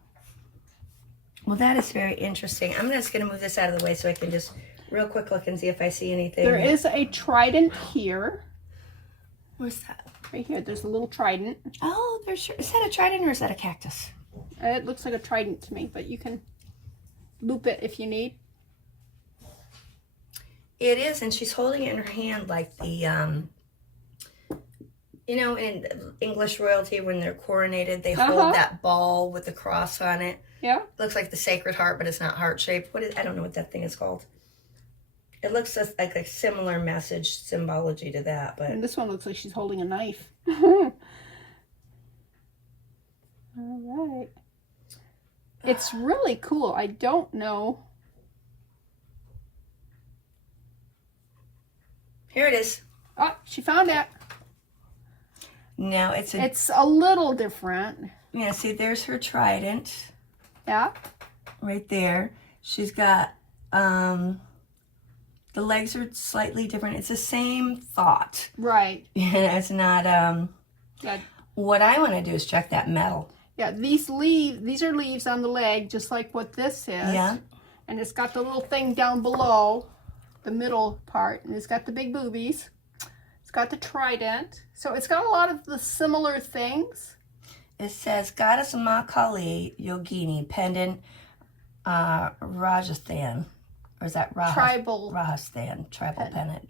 Well, that is very interesting. I'm just going to move this out of the way so I can just real quick look and see if I see anything. There is a trident here. Where's that? Right here. There's a little trident. Oh, is that a trident or is that a cactus? It looks like a trident to me, but you can loop it if you need. It is, and she's holding it in her hand like the, you know, in English royalty when they're coronated, they hold that ball with the cross on it. Yeah. It looks like the Sacred Heart, but it's not heart-shaped. I don't know what that thing is called. It looks just like a similar message symbology to that, but... And this one looks like she's holding a knife. All right. It's really cool. I don't know. Here it is. Oh, she found it. No, it's a little different. Yeah, see, there's her trident. Yeah. Right there. She's got, the legs are slightly different. It's the same thought. Right. It's not, Yeah. What I want to do is check that metal. Yeah, these are leaves on the leg, just like what this is. Yeah. And it's got the little thing down below, the middle part, and it's got the big boobies. It's got the trident. So it's got a lot of the similar things. It says, Goddess Ma Kali Yogini, pendant, Rajasthan. Or is that Tribal. Rajasthan, tribal pendant.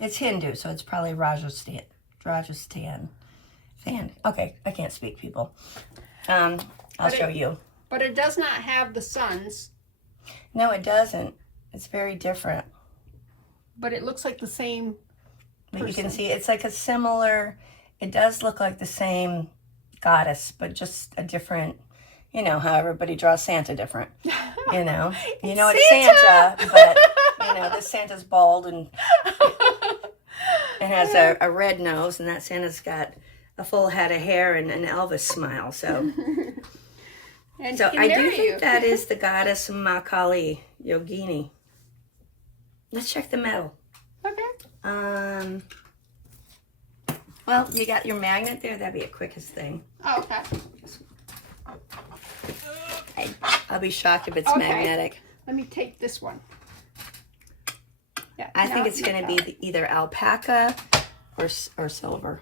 It's Hindu, so it's probably Rajasthan. Fan. Okay, I can't speak, people. I'll show you. But it does not have the suns. No, it doesn't. It's very different. But it looks like the same But you can person. see it's like a similar, it does look like the same goddess, but just a different, you know, how everybody draws Santa different. You know? You know it's Santa, but, you know, this Santa's bald and it has a red nose, and that Santa's got a full head of hair and an Elvis smile. So, And so he can I do marry think you. that is the goddess Ma Kali Yogini. Let's check the metal. Okay. Well, you got your magnet there. That'd be the quickest thing. Oh, okay. I'll be shocked if it's Okay. magnetic. Let me take this one. Yeah. I no, think it's no, going to no. be either alpaca or silver.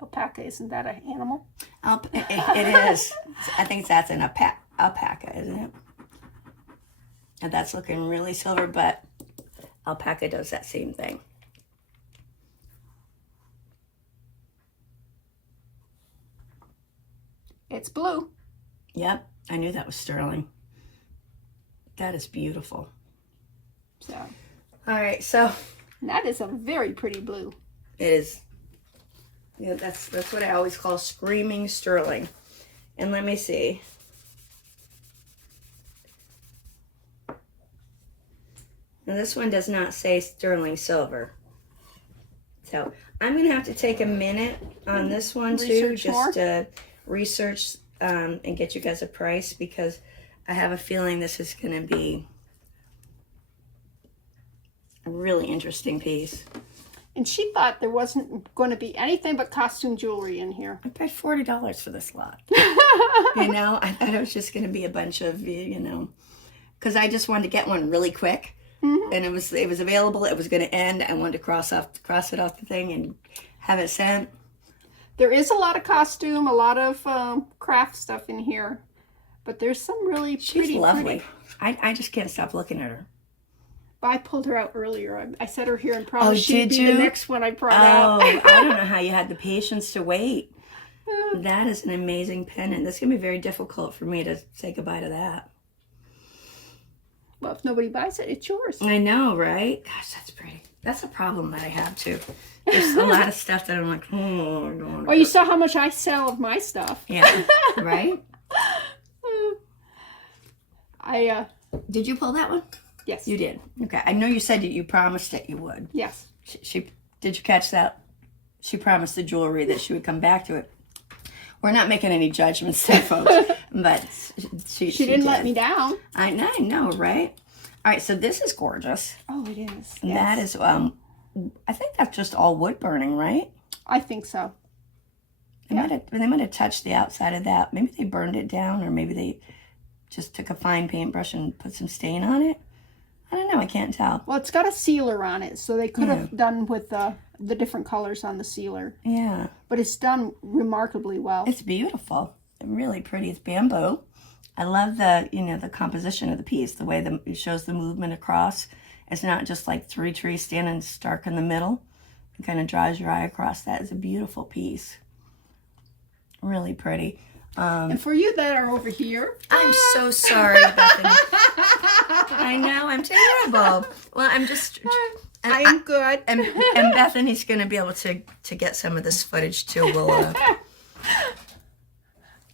Alpaca, isn't that an animal? It is. I think that's an alpaca, isn't it? And that's looking really silver, but alpaca does that same thing. It's blue. Yep, I knew that was sterling. That is beautiful. So All right, so that is a very pretty blue. it is. Yeah, that's what I always call screaming sterling. And let me see. Now this one does not say sterling silver. So I'm going to have to take a minute on this one too, Research just more? to research and get you guys a price, because I have a feeling this is going to be a really interesting piece. And she thought there wasn't going to be anything but costume jewelry in here. I paid $40 for this lot. You know, I thought it was just going to be a bunch of, you know, because I just wanted to get one really quick. Mm-hmm. And it was available. It was going to end. I wanted to cross it off the thing and have it sent. There is a lot of costume, a lot of craft stuff in here. But there's some really She's pretty. lovely. I just can't stop looking at her. I pulled her out earlier. I set her here and promised did she'd be you? the next one I brought Oh, out. I don't know how you had the patience to wait. That is an amazing pendant. That's going to be very difficult for me to say goodbye to that. Well, if nobody buys it, it's yours. I know, right? Gosh, that's pretty. That's a problem that I have too. There's a lot of stuff that I'm like, oh, I don't want to. Well, you saw how much I sell of my stuff. Yeah, right? Did you pull that one? Yes. You did. Okay. I know you said that you promised that you would. Yes. She did you catch that? She promised the jewelry that she would come back to it. We're not making any judgments there, folks. But she She didn't let me down. I know, right? All right, so this is gorgeous. Oh, it is. And Yes. that is, I think that's just all wood burning, right? I think so. They might have touched the outside of that. Maybe they burned it down, or maybe they just took a fine paintbrush and put some stain on it. I don't know. I can't tell. Well, it's got a sealer on it, so they could have done with the different colors on the sealer. Yeah. But it's done remarkably well. It's beautiful. Really pretty. It's bamboo. I love the composition of the piece, the way it shows the movement across. It's not just like three trees standing stark in the middle. It kind of draws your eye across that. It's a beautiful piece. Really pretty. And for you that are over here, I'm so sorry, Bethany. I know, I'm terrible. Well, I'm just... I'm good. And Bethany's going to be able to get some of this footage too. We'll...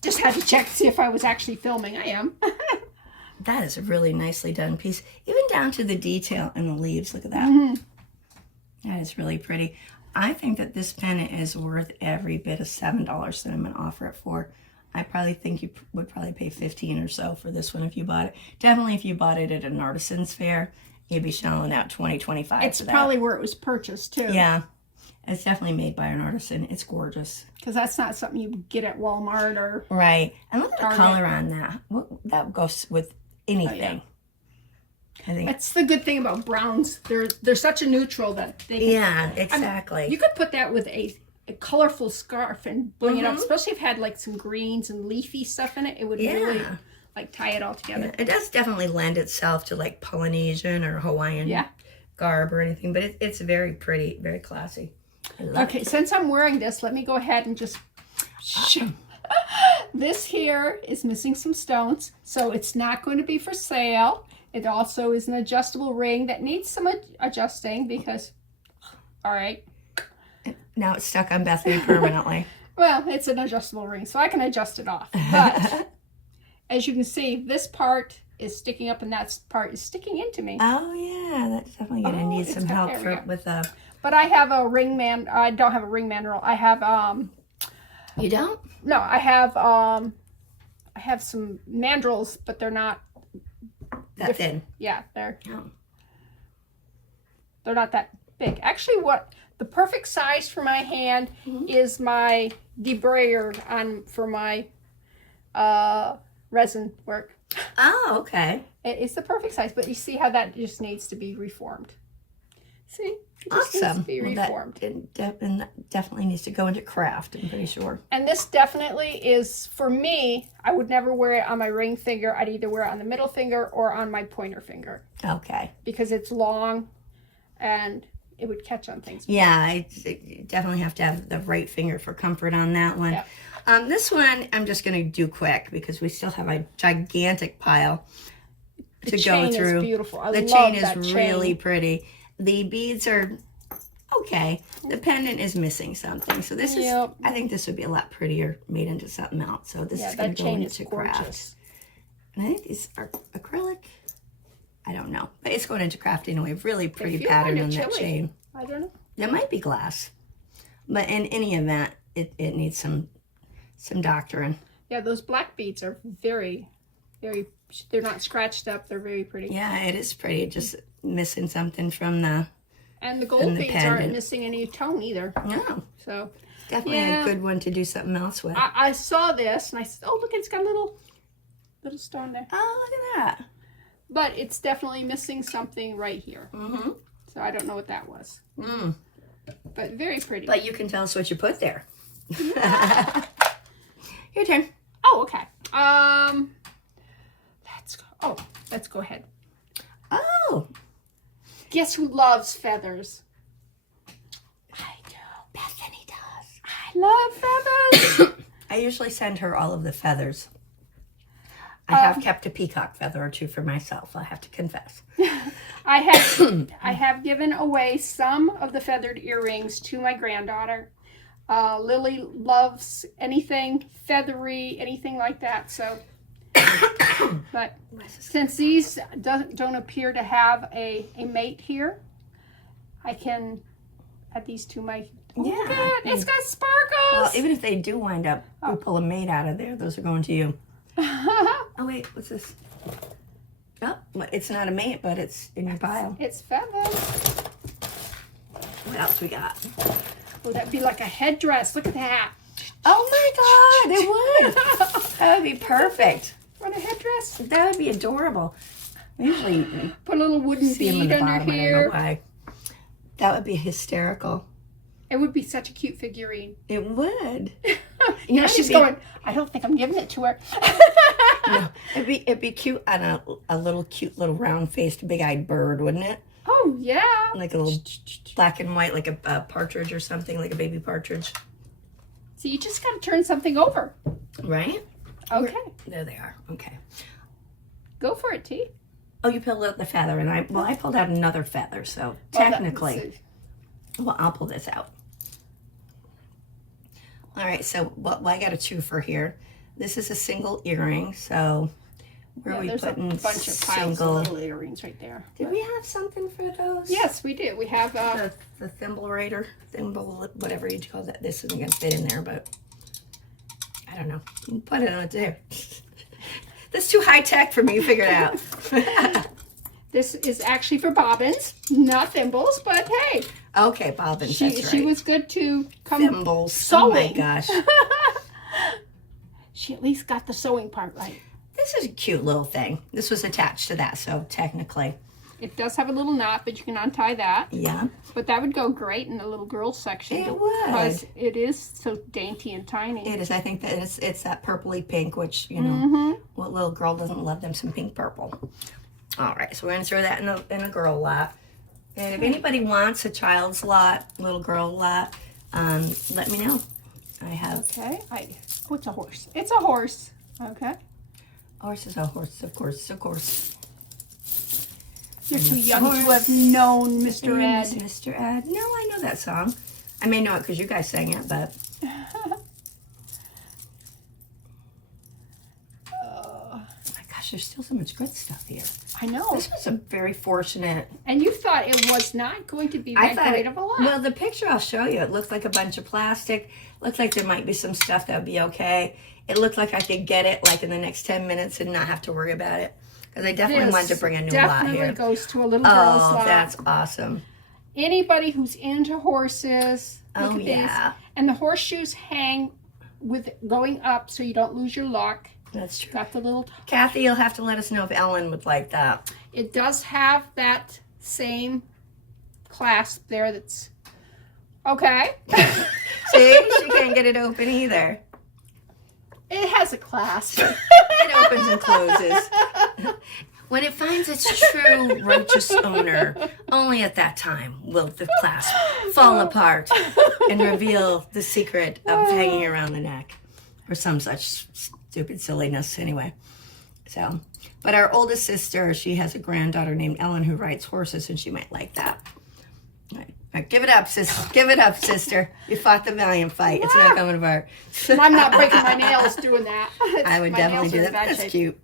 Just had to check to see if I was actually filming. I am. That is a really nicely done piece. Even down to the detail in the leaves. Look at that. That is really pretty. I think that this pendant is worth every bit of $7 that I'm going to offer it for. I probably think you would probably pay $15 or so for this one if you bought it. Definitely if you bought it at an artisan's fair, you'd be shelling out $20, $25 It's for that. probably where it was purchased, too. Yeah. It's definitely made by an artisan. It's gorgeous. Because that's not something you get at Walmart or... Right. And look at the Target. color on that. That goes with anything. I think. That's the good thing about browns. They're such a neutral that they can... Yeah, exactly. You could put that with a colorful scarf and bling it up, especially if it had like some greens and leafy stuff in it. It would really like tie it all together. It does definitely lend itself to like Polynesian or Hawaiian garb or anything, but it's very pretty, very classy. I love Okay, since I'm wearing this, let me go ahead and just show. This here is missing some stones, so it's not going to be for sale. It also is an adjustable ring that needs some adjusting because, all right. Now it's stuck on Bethany permanently. Well, it's an adjustable ring, so I can adjust it off. But as you can see, this part is sticking up and that part is sticking into me. Oh yeah, that's definitely gonna need some help there we go. with But I have a ring man. I don't have a ring mandrel. I have You don't? no. I have some mandrels, but they're not That thin. Yeah, they're Oh. they're not that big. Actually, what the perfect size for my hand is my debrayer for my resin work. Oh, okay. It's the perfect size, but you see how that just needs to be reformed. See? It just needs to Awesome. be Well, reformed. that definitely needs to go into craft, I'm pretty sure. And this definitely is, for me, I would never wear it on my ring finger. I'd either wear it on the middle finger or on my pointer finger Okay. because it's long and it would catch on things. Yeah, you definitely have to have the right finger for comfort on that one. Yep. This one I'm just going to do quick because we still have a gigantic pile to go through. The chain is beautiful. I The love chain that is chain. really pretty. The beads are okay. The pendant is missing something. So this Yep. is, I think this would be a lot prettier made into something else. So this is going that to go chain is into craft. gorgeous. And I think these are acrylic. I don't know. But it's going into craft anyway. Really pretty feel pattern kinda on that chilly. chain. I don't know. There might be glass. But in any event, it needs some doctoring. Yeah, those black beads are very, very, they're not scratched up. They're very pretty. Yeah, it is pretty. Just missing something from the... And the gold And the beads pendant. aren't missing any tone either. No. So Definitely Yeah. a good one to do something else with. I saw this and I said, oh, look, it's got a little stone there. Oh, look at that. But it's definitely missing something right here. Mm-hmm. So I don't know what that was. Mm. But very pretty. But you can tell us what you put there. Your turn. Oh, okay. Let's go ahead. Oh. Guess who loves feathers? I do. Bethany does. I love feathers. I usually send her all of the feathers. I have kept a peacock feather or two for myself, I have to confess. I have given away some of the feathered earrings to my granddaughter. Lily loves anything feathery, anything like that. So, but since these don't appear to have a mate here, I can add these to my. Oh, Yeah. look at it. It's got sparkles. Well, even if they do wind up, we pull a mate out of there, those are going to you. Oh, wait, what's this? Oh, it's not a mate, but it's in your pile. It's feathers. What else we got? Would that be like a headdress? Look at that. Oh my God, it would. That would be perfect. What a headdress. That would be adorable. We usually Put a little wooden see them in bead the under bottom. I don't know here. why. That would be hysterical. It would be such a cute figurine. It would. You know, it'd she's be- going, I don't think I'm giving it to her. No, it'd be cute on a little cute little round faced big eyed bird, wouldn't it? Oh, yeah. Like a little black and white, like a partridge or something, like a baby partridge. So you just got to turn something over. Right? Okay. There they are. Okay. Go for it, T. Oh, you pulled out the feather, and I pulled out another feather, so Well, technically, I'll pull this out. All right, so I got a twofer here. This is a single earring, so where are we there's putting a bunch of piles single? of little earrings right there. Did we have something for those? Yes, we do. We have, The thimble raider, whatever you call that. This isn't gonna fit in there, but I don't know. You can put it on there. That's too high tech for me to figure it out. this is actually for bobbins, not thimbles, but hey, Okay, bobbins. That's right. she was good to come. Thimbles. Sewing. Oh my gosh. She at least got the sewing part right. This is a cute little thing. This was attached to that, so technically. It does have a little knot, but you can untie that. Yeah. But that would go great in the little girl section. It would. Because it is so dainty and tiny. It is. I think that it's that purpley pink, which, you know, what little girl doesn't love them some pink purple. All right, so we're going to throw that in a girl lot. And if anybody wants a child's lot, little girl lot, let me know. I have... Okay. Oh, it's a horse. It's a horse. Okay. Horse is a horse, of course, of course. You're too young to have known Mr. Ed. Mr. Ed. No, I know that song. I may know it because you guys sang it, but... Oh. Oh my gosh, there's still so much good stuff here. I know. This was a very fortunate. And you thought it was not going to be that great of a lot. Well, the picture I'll show you, it looks like a bunch of plastic. Looks like there might be some stuff that would be okay. It looked like I could get it like in the next 10 minutes and not have to worry about it. Because I definitely wanted to bring a new lot here. Definitely goes to a little girl's lot. Oh, that's awesome. Anybody who's into horses, look Oh, at yeah. these. And the horseshoes hang with going up so you don't lose your luck. That's true. Got the little... Kathy, you'll have to let us know if Ellen would like that. It does have that same clasp there that's... Okay. See? She can't get it open either. It has a clasp. It opens and closes. When it finds its true righteous owner, only at that time will the clasp fall apart and reveal the secret of hanging around the neck. Or some such stupid silliness, anyway. So, but our oldest sister, she has a granddaughter named Ellen who rides horses, and she might like that. All right, give it up, sis. Give it up, sister. You fought the valiant fight. It's not coming apart. I'm not breaking my nails doing that. I would My definitely nails do are in that. bad That's shape. cute.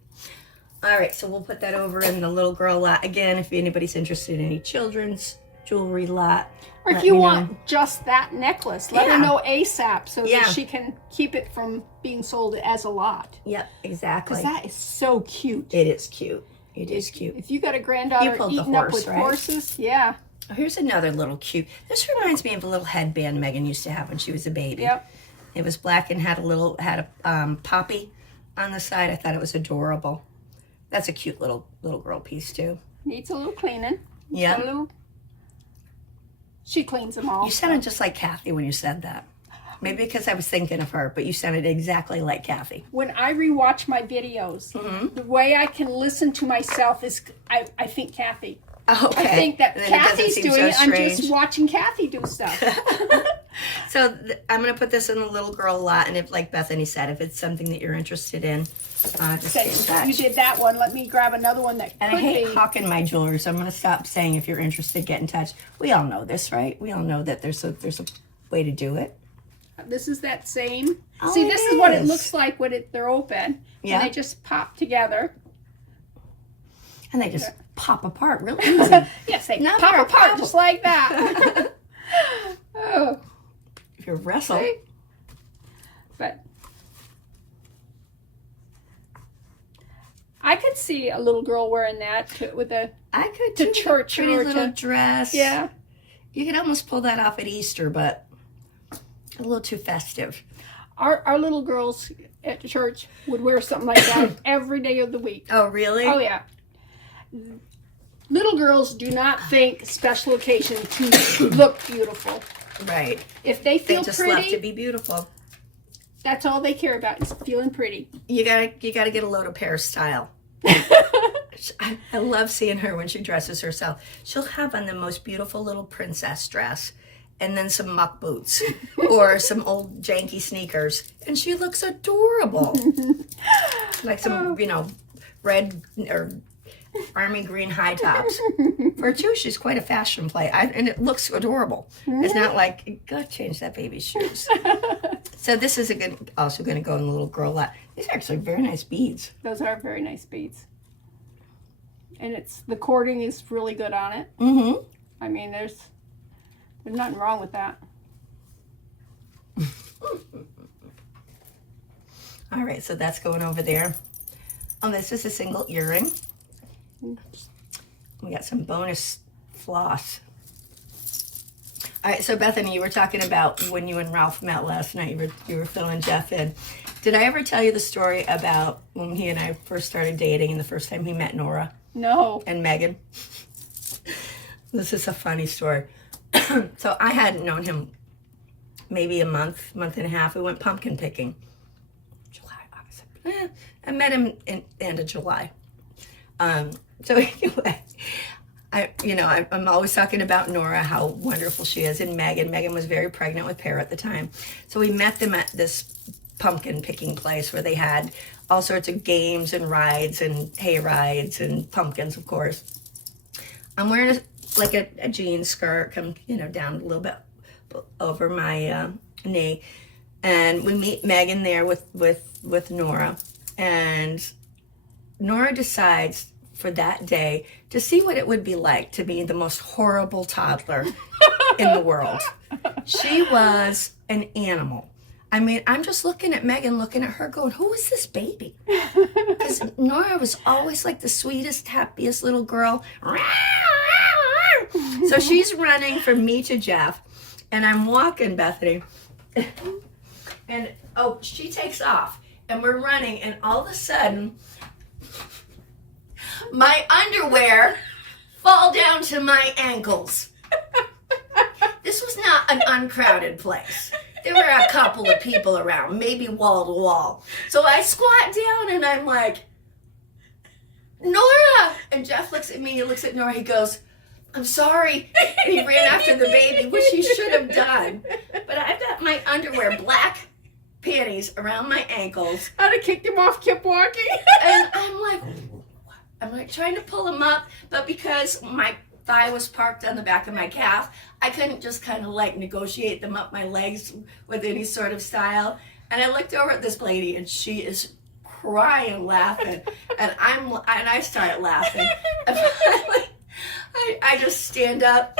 All right, so we'll put that over in the little girl lot. Again, if anybody's interested in any children's jewelry lot. Or if let you me want know. just that necklace, let her Yeah. know ASAP so Yeah. that she can keep it from being sold as a lot. Yep, exactly. Because that is so cute. It is cute. It is cute. If you got a granddaughter pulled the eating up horse, with right? horses, yeah. Oh, here's another little cute. This reminds me of a little headband Megan used to have when she was a baby. Yep. It was black and had a poppy on the side. I thought it was adorable. That's a cute little girl piece too. Needs a little cleaning. Yeah. A little... She cleans them all. You sounded just like Kathy when you said that. Maybe because I was thinking of her, but you sounded exactly like Kathy. When I rewatch my videos, the way I can listen to myself is I think Kathy. Okay. I think that And then it doesn't Kathy's seem doing so it. I'm just strange. watching Kathy do stuff. So I'm going to put this in the little girl lot, and if, like Bethany said, if it's something that you're interested in, just Okay, get in touch. you did that one. Let me grab another one that And could I hate be. hawking my jewelry, so I'm going to stop saying if you're interested, get in touch. We all know this, right? We all know that there's a way to do it. This is that same. Oh, See, it this is what it is. looks like when they're open. Yeah. And they just pop together. And they just pop apart really easy. Yes, they Not pop very apart powerful. just like that. Oh, If you wrestle. see? But I could see a little girl wearing that with a I could To too. church Pretty or little to- dress. yeah. You could almost pull that off at Easter, but a little too festive. Our little girls at church would wear something like that every day of the week. Oh, really? Oh yeah. Little girls do not think special occasion to look beautiful. Right. If they They feel just love to pretty, be beautiful. that's all they care about is feeling pretty. You gotta get a load of Pear's style. I love seeing her when she dresses herself. She'll have on the most beautiful little princess dress, and then some muck boots or some old janky sneakers, and she looks adorable. Like some, red or army green high tops. For two, she's quite a fashion play, and it looks adorable. It's not like, go change that baby's shoes. So this is also going to go in the little girl lot. These are actually very nice beads. Those are very nice beads. And the cording is really good on it. Mm-hmm. I mean, there's nothing wrong with that. All right, so that's going over there. This is a single earring. We got some bonus floss. All right, so Bethany, you were talking about when you and Ralph met last night. You were filling Jeff in. Did I ever tell you the story about when he and I first started dating and the first time he met Nora No. and Megan? This is a funny story. So I hadn't known him maybe a month and a half. We went pumpkin picking. July, August. I met him in end of July. So anyway, I'm always talking about Nora, how wonderful she is, and Megan. Megan was very pregnant with Pear at the time. So we met them at this pumpkin picking place where they had all sorts of games and rides and hay rides and pumpkins, of course. I'm wearing a jean skirt, come down a little bit over my knee, and we meet Megan there with Nora, and Nora decides for that day to see what it would be like to be the most horrible toddler in the world. She was an animal. I mean, I'm just looking at Megan, looking at her, going, who is this baby? Because Nora was always like the sweetest, happiest little girl. So she's running from me to Jeff, and I'm walking, Bethany. And, oh, she takes off, and we're running, and all of a sudden, my underwear fall down to my ankles. This was not an uncrowded place. There were a couple of people around, maybe wall to wall. So I squat down and I'm like, Nora! And Jeff looks at me, he looks at Nora, he goes, I'm sorry. And he ran after the baby, which he should have done. But I've got my underwear, black panties around my ankles. I'd have kicked him off, kept walking. And I'm like trying to pull him up, but because my thigh was parked on the back of my calf, I couldn't just kind of like negotiate them up my legs with any sort of style. And I looked over at this lady, and she is crying, laughing, and I start laughing. And finally, I just stand up.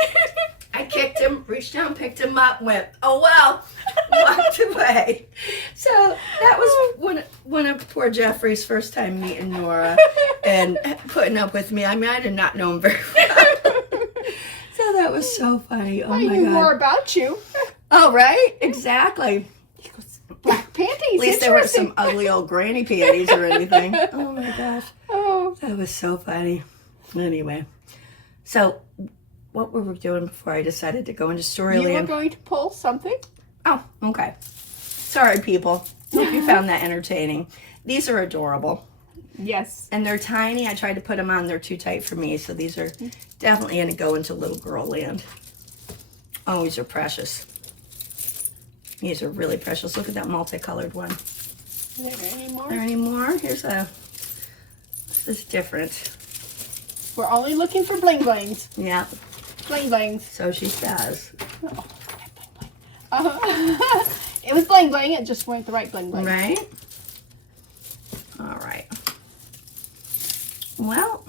I kicked him, reached down, picked him up, went, oh well, walked away. So that was one of poor Jeffrey's first time meeting Nora and putting up with me. I mean, I did not know him very well. So that was so funny. Oh I my knew God. more about you. Oh, right? Exactly. He goes, black panties. At least they weren't some ugly old granny panties or anything. Oh my gosh. Oh. That was so funny. Anyway. So what were we doing before I decided to go into You were Storyland? going to pull something? Oh, okay. Sorry, people. Hope you found that entertaining. These are adorable. Yes. And they're tiny. I tried to put them on. They're too tight for me. So these are definitely going to go into little girl land. Oh, these are precious. These are really precious. Look at that multicolored one. Are there any more? Are there any more? Here's a... This is different. We're only looking for bling blings. Yeah. Bling blings. So she says. Oh, it was bling bling. It just weren't the right bling bling. Right? All right. Well,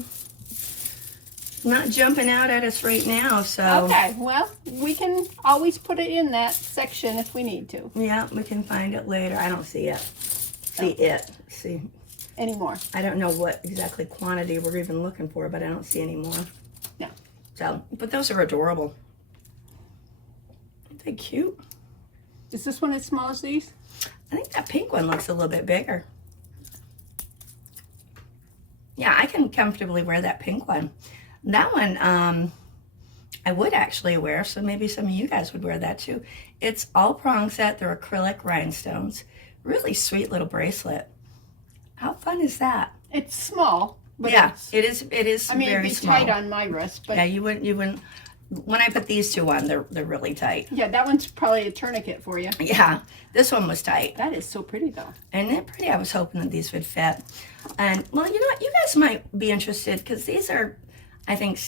not jumping out at us right now, so. Okay. Well, we can always put it in that section if we need to. Yeah, we can find it later. I don't see it. See. Anymore. I don't know what exactly quantity we're even looking for, but I don't see any more. No. So, but those are adorable. Aren't they cute? Is this one as small as these? I think that pink one looks a little bit bigger. Yeah, I can comfortably wear that pink one. That one, I would actually wear, so maybe some of you guys would wear that too. It's all prong set. They're acrylic rhinestones. Really sweet little bracelet. How fun is that? It's small. But Yeah, it is. It is I mean, very it'd be small. tight on my wrist, but Yeah, you wouldn't. When I put these two on, they're really tight. yeah, that one's probably a tourniquet for you. Yeah, this one was tight. That is so pretty though. And they're pretty. I was hoping that these would fit. And, well, you know what? You guys might be interested because these are, I think,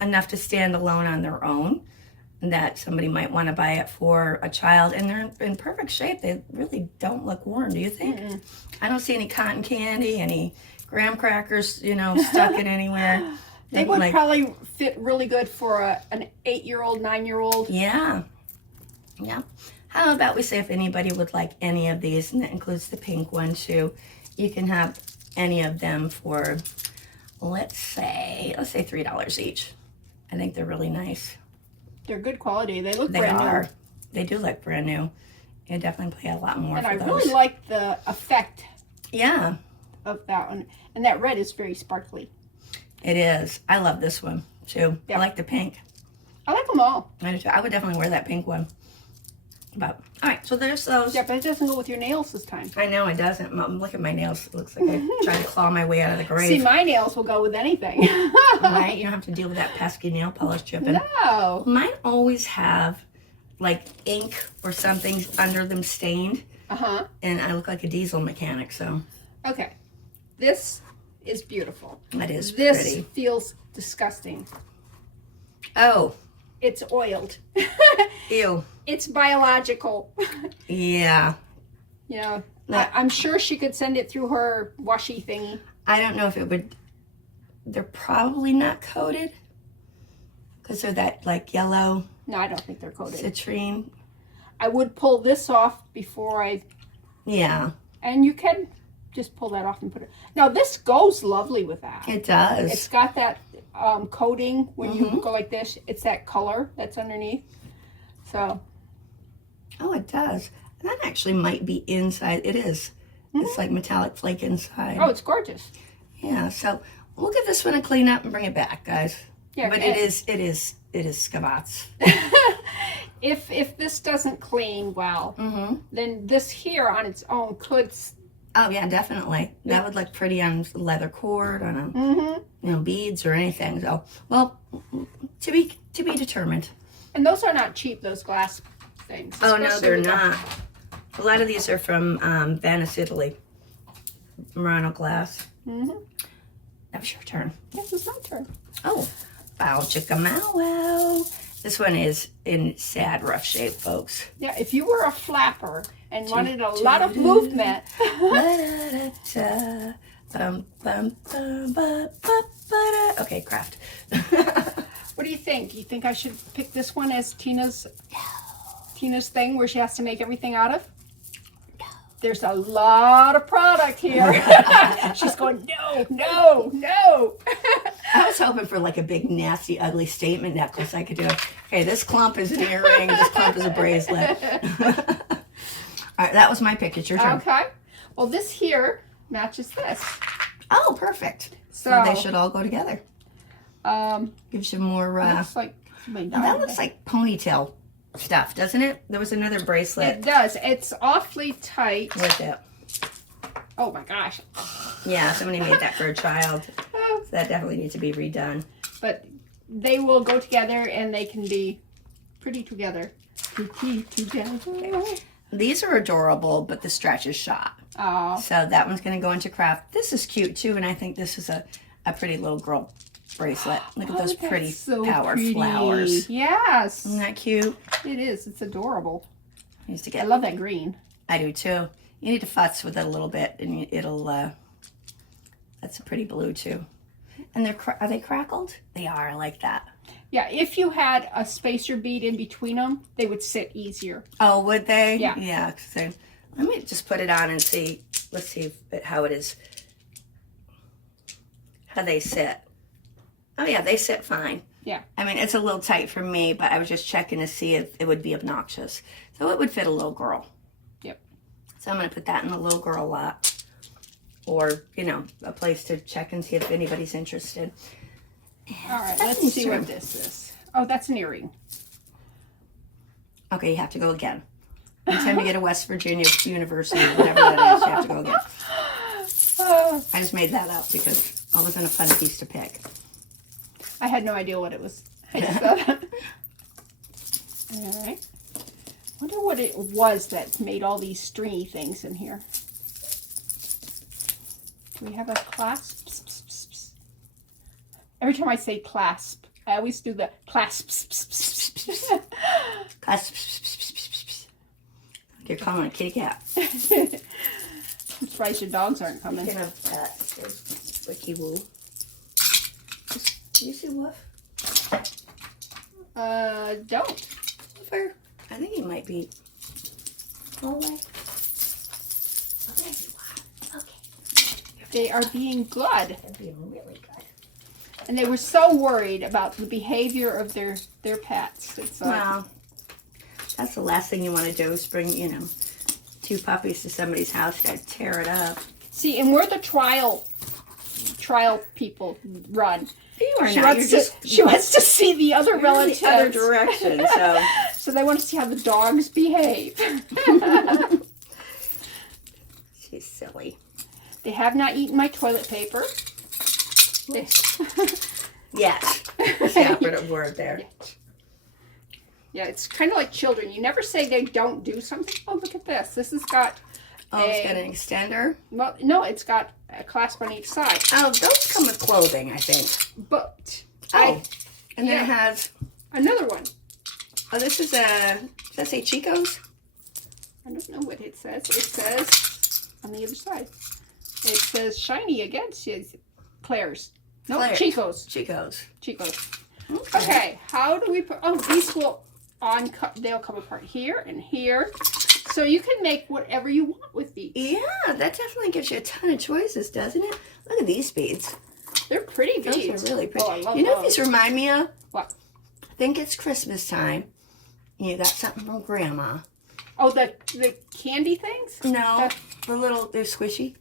enough to stand alone on their own. That somebody might want to buy it for a child. And they're in perfect shape. They really don't look worn, do you think? Mm-mm. I don't see any cotton candy, any graham crackers, stuck in anywhere. They would like, probably fit really good for an 8-year-old, 9-year-old. Yeah. Yeah. How about we say if anybody would like any of these, and that includes the pink one too, you can have any of them for, let's say $3 each. I think they're really nice. They're good quality. They look They brand are. new. They do look brand new. You definitely pay a lot more And for I those. really like the effect Yeah, of that one. And that red is very sparkly. it is. I love this one too. Yeah. I like the pink. I like them all. I do too. I would definitely wear that pink one. But all right, so there's those. Yeah, but it doesn't go with your nails this time. I know it doesn't. Look at my nails. It looks like I tried to claw my way out of the grave. See, my nails will go with anything. Right? You don't have to deal with that pesky nail polish chipping. No. Mine always have like ink or something under them stained, Uh-huh. and I look like a diesel mechanic. So Okay. This is beautiful. that is This pretty. feels disgusting. Oh, It's oiled. ew. It's biological. Yeah. You know, No. I'm sure she could send it through her washy thingy. I don't know if it would, they're probably not coated because they're that like yellow No, I don't think they're coated. citrine. I would pull this off before Yeah, and you can just pull that off and put it. Now this goes lovely with that. it does. It's got that coating when you go like this. It's that color that's underneath. So. Oh, it does. And that actually might be inside. It is. It's like metallic flake inside. Oh, it's gorgeous. Yeah, so we'll give this one a clean up and bring it back, guys. Yeah, but it is scavats. If this doesn't clean well, then this here on its own could. Oh yeah, definitely. That would look pretty on leather cord, on a, beads or anything. So, well, to be determined. And those are not cheap. Those glass things. Oh no, especially they're with the- not. A lot of these are from Bethanys, Italy. Murano glass. That was your turn. Yes, it's my turn. Oh, bow chicka mow wow. This one is in sad, rough shape, folks. Yeah, if you were a flapper and wanted a lot of movement. Okay, craft. What do you think? Do you think I should pick this one as Tina's thing where she has to make everything out of? There's a lot of product here. She's going, no, no, no. I was hoping for like a big, nasty, ugly statement necklace I could do. Okay, this clump is an earring. This clump is a bracelet. All right, that was my pick. It's your turn. Okay. Well, this here matches this. Oh, perfect. So they should all go together. Gives you more. Looks like That looks like ponytail stuff, doesn't it? There was another bracelet it does. It's awfully tight. with it. Oh my gosh. Yeah, somebody made that for a child. So that definitely needs to be redone. But they will go together and they can be pretty together. Pretty together. Okay. These are adorable, but the stretch is shot. Oh. So that one's going to go into craft. This is cute too, and I think this is a pretty little girl bracelet. Look at those that's pretty so power pretty. flowers. Yes. Isn't that cute? It is. It's adorable. I used to I get. love that green. I do too. You need to futz with it a little bit, and it'll. That's a pretty blue too. And are they crackled? They are. I like that. Yeah, if you had a spacer bead in between them, they would sit easier. Oh, would they? Yeah. Yeah. Let me just put it on and see. Let's see how it is. How they sit. Oh yeah, they sit fine. Yeah. I mean, it's a little tight for me, but I was just checking to see if it would be obnoxious. So it would fit a little girl. Yep. So I'm going to put that in the little girl lot. Or, a place to check and see if anybody's interested. All right, let's Bethanys' see turn. what this is. Oh, that's an earring. Okay, you have to go again. Anytime you get a West Virginia University, whatever that is, you have to go again. I just made that up because I wasn't a fun piece to pick. I had no idea what it was. I just thought. All right. Wonder what it was that made all these stringy things in here. Do we have a clasp? Every time I say clasp, I always do the clasp. You're calling a kitty cat. I'm surprised your dogs aren't coming. Speaking of pets, there's Wiki Woo. Do you see Woof? Don't. Woofer. I think he might be. Go away. Okay, wow. Okay. They are being good. They're being really good. And they were so worried about the behavior of their pets. It's like, Well, that's the last thing you want to do is bring, two puppies to somebody's house. You gotta tear it up. see, and we're the trial people run. You are She not. wants You're to. just She wants to see the other you're in relatives. the other direction. So So they want to see how the dogs behave. she's silly. They have not eaten my toilet paper. They- Yes, that's the operative word there. Yeah, it's kind of like children. You never say they don't do something. Oh, look at this. This has got. Oh, it's got an extender. Well, no, it's got a clasp on each side. Oh, those come with clothing, I think. But Oh, and then yeah. it has. another one. Oh, this is a. Does that say Chico's? I don't know what it says. It says on the other side. It says shiny again. Claire's. No, Claire's. Chico's. Chico's. Okay, how do we put, oh, these will they'll come apart here and here. So you can make whatever you want with these. Yeah, that definitely gives you a ton of choices, doesn't it? Look at these beads. They're pretty beads. Those are really pretty. Oh, I love you know what those. these remind me of? What? I think it's Christmas time. You got something from Grandma. Oh, the candy things? No, they're squishy.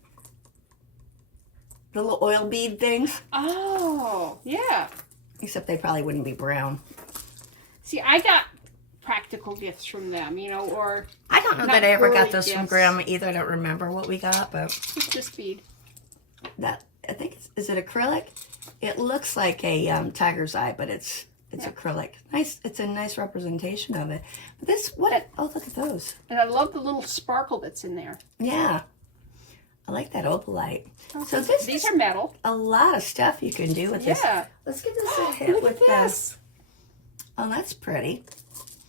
The little oil bead things. Oh, yeah. Except they probably wouldn't be brown. See, I got practical gifts from them, you know, or I don't know not that I ever got girly those from gifts. Grandma either. I don't remember what we got, but It's just bead. that I think is it acrylic? It looks like a tiger's eye, but it's acrylic. Nice. It's a nice representation of it. But this what? Oh, look at those. And I love the little sparkle that's in there. Yeah, I like that opalite. Oh, So these are metal. a lot of stuff you can do with this. Yeah. Let's give this a hit Look with at this. Oh, that's pretty.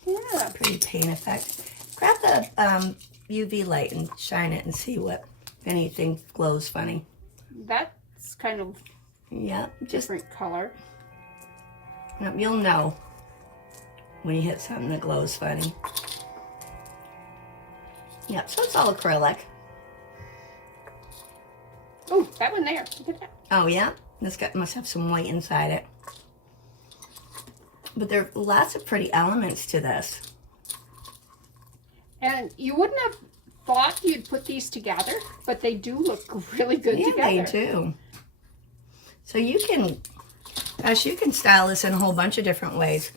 Yeah. Pretty paint effect. Grab the UV light and shine it and see if anything glows funny. That's kind of Yeah, just different color. you'll know when you hit something that glows funny. Yeah, so it's all acrylic. Oh, that one there. Look at that. Oh yeah, must have some white inside it. But there are lots of pretty elements to this. And you wouldn't have thought you'd put these together, but they do look really good Yeah, together. they do. So you can style this in a whole bunch of different ways.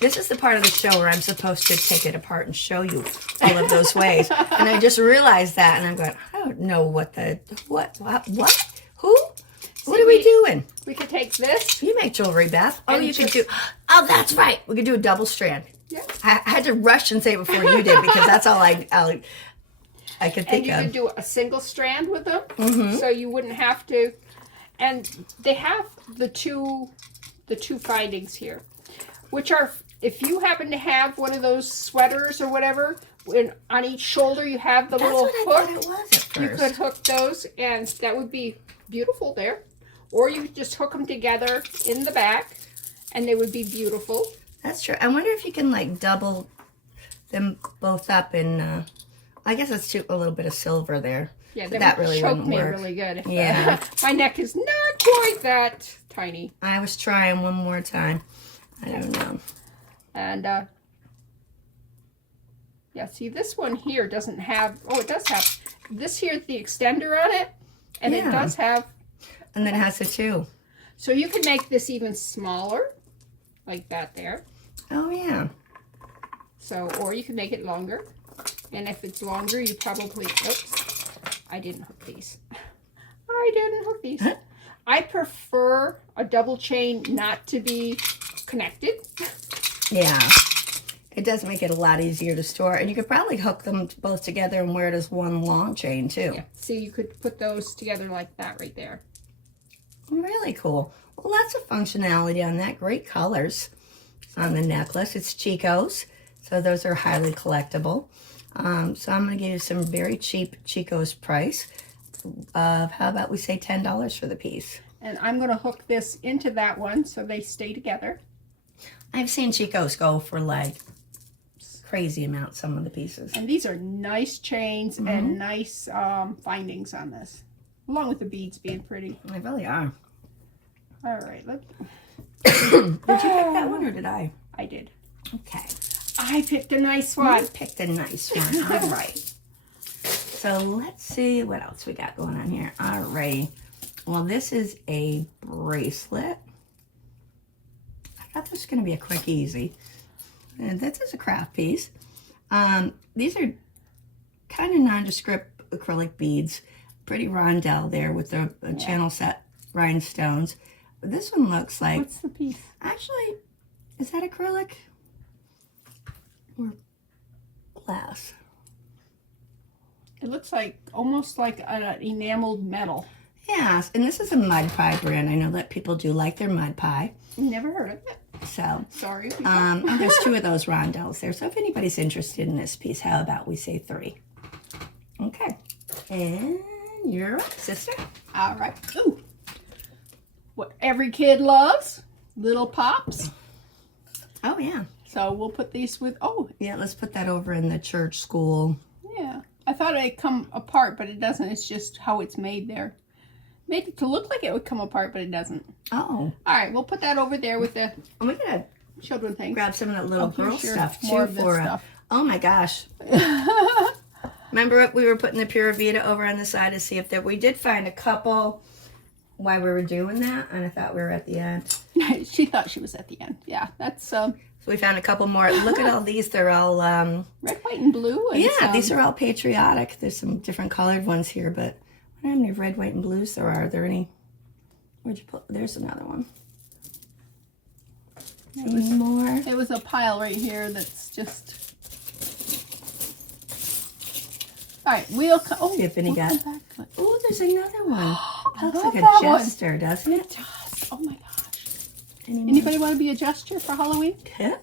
This is the part of the show where I'm supposed to take it apart and show you all of those ways. And I just realized that, and I'm going, I don't know what, who? What are we doing? We could take this. You make jewelry, Beth. Oh, And you could just- do, oh, that's right. We could do a double strand. Yeah. I had to rush and say it before you did because that's all I could And think you of. could do a single strand with them, Mm-hmm. so you wouldn't have to. And they have the two findings here, which are if you happen to have one of those sweaters or whatever, on each shoulder you have the That's little what I hook. thought it was at first. You could hook those, and that would be beautiful there. Or you could just hook them together in the back, and they would be beautiful. That's true. I wonder if you can like double them both up in. I guess that's a little bit of silver there. Yeah, But that would really choke wouldn't me work. really good. Yeah. My neck is not quite that tiny. I was trying one more time. I don't know. And yeah, see this one here doesn't have. Oh, it does have this here, the extender on it, and it Yeah. does have. And then it has the two. So you can make this even smaller, like that there. Oh yeah. So, or you can make it longer. And if it's longer, you probably, oops, I didn't hook these. I didn't hook these. I prefer a double chain not to be connected. Yeah. It does make it a lot easier to store. And you could probably hook them both together and wear it as one long chain too. Yeah. See, you could put those together like that right there. Really cool. Well, lots of functionality on that. Great colors on the necklace. It's Chico's, so those are highly collectible. So I'm going to give you some very cheap Chico's price of, how about we say $10 for the piece. And I'm going to hook this into that one so they stay together. I've seen Chico's go for like crazy amounts, some of the pieces. And these are nice chains and nice findings on this, along with the beads being pretty. They really are. All right, Did you pick that one or did I? I did. Okay. I picked a nice I one. picked a nice one. All right. So let's see what else we got going on here. All right. Well, this is a bracelet. I thought this was going to be a quick, easy. And this is a craft piece. These are kind of nondescript acrylic beads. Pretty rondelle there with the channel set rhinestones. But this one looks like, What's the piece? actually, is that acrylic or glass? It looks like almost like an enameled metal. Yes, and this is a mud pie brand. I know that people do like their mud pie. Never heard of it. So, Sorry. and there's two of those rondelles there. So if anybody's interested in this piece, how about we say 3? Okay. And you're up, sister. All right. Ooh. What every kid loves, little pops. Oh, yeah. So we'll put these with, oh. Yeah, let's put that over in the church school. Yeah. I thought it'd come apart, but it doesn't. It's just how it's made there. Made it to look like it would come apart, but it doesn't. Oh. All right, we'll put that over there with the Oh, my God. children things. Grab some of that little girl here's stuff, too. more of this stuff. Oh, my gosh. Remember we were putting the Pura Vida over on the side to see if there... We did find a couple while we were doing that, and I thought we were at the end. She thought she was at the end. Yeah, that's... So we found a couple more. Look at all these. They're all... red, white, and blue. And yeah, these are all patriotic. There's some different colored ones here, but I don't know how many red, white, and blues there are. Are there any? Where'd you put? There's another one. Any more? It was a pile right here that's just... All right, we'll come... Oh, Tiffany got... Oh, there's another one. That looks like a that jester, doesn't it? It does. Oh, my gosh. Any more? Anybody want to be a jester for Halloween? Yeah.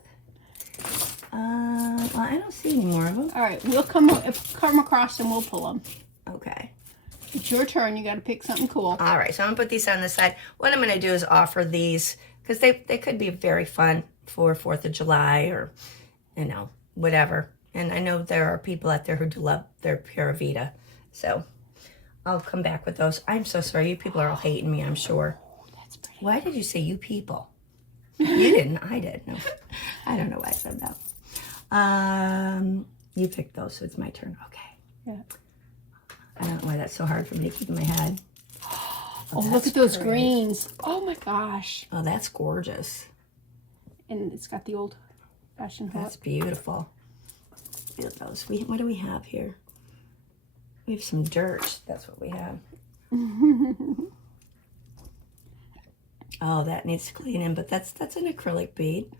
Well, I don't see any more of them. All right, we'll come across and we'll pull them. Okay. It's your turn. You got to pick something cool. All right, so I'm going to put these on the side. What I'm going to do is offer these, because they could be very fun for 4th of July or, you know, whatever. And I know there are people out there who do love their Pura Vida. So I'll come back with those. I'm so sorry. You people are all hating me, I'm sure. That's pretty. Why did you say you people? You didn't. I did. No, I don't know why I said that. You picked those, so it's my turn. Okay. Yeah. I don't know why that's so hard for me to keep in my head. Oh, look at those greens. Oh, my gosh. Oh, that's gorgeous. And it's got the old fashioned hook. That's beautiful. Look at those. What do we have here? We have some dirt. That's what we have. Oh, that needs to clean in, but that's an acrylic bead.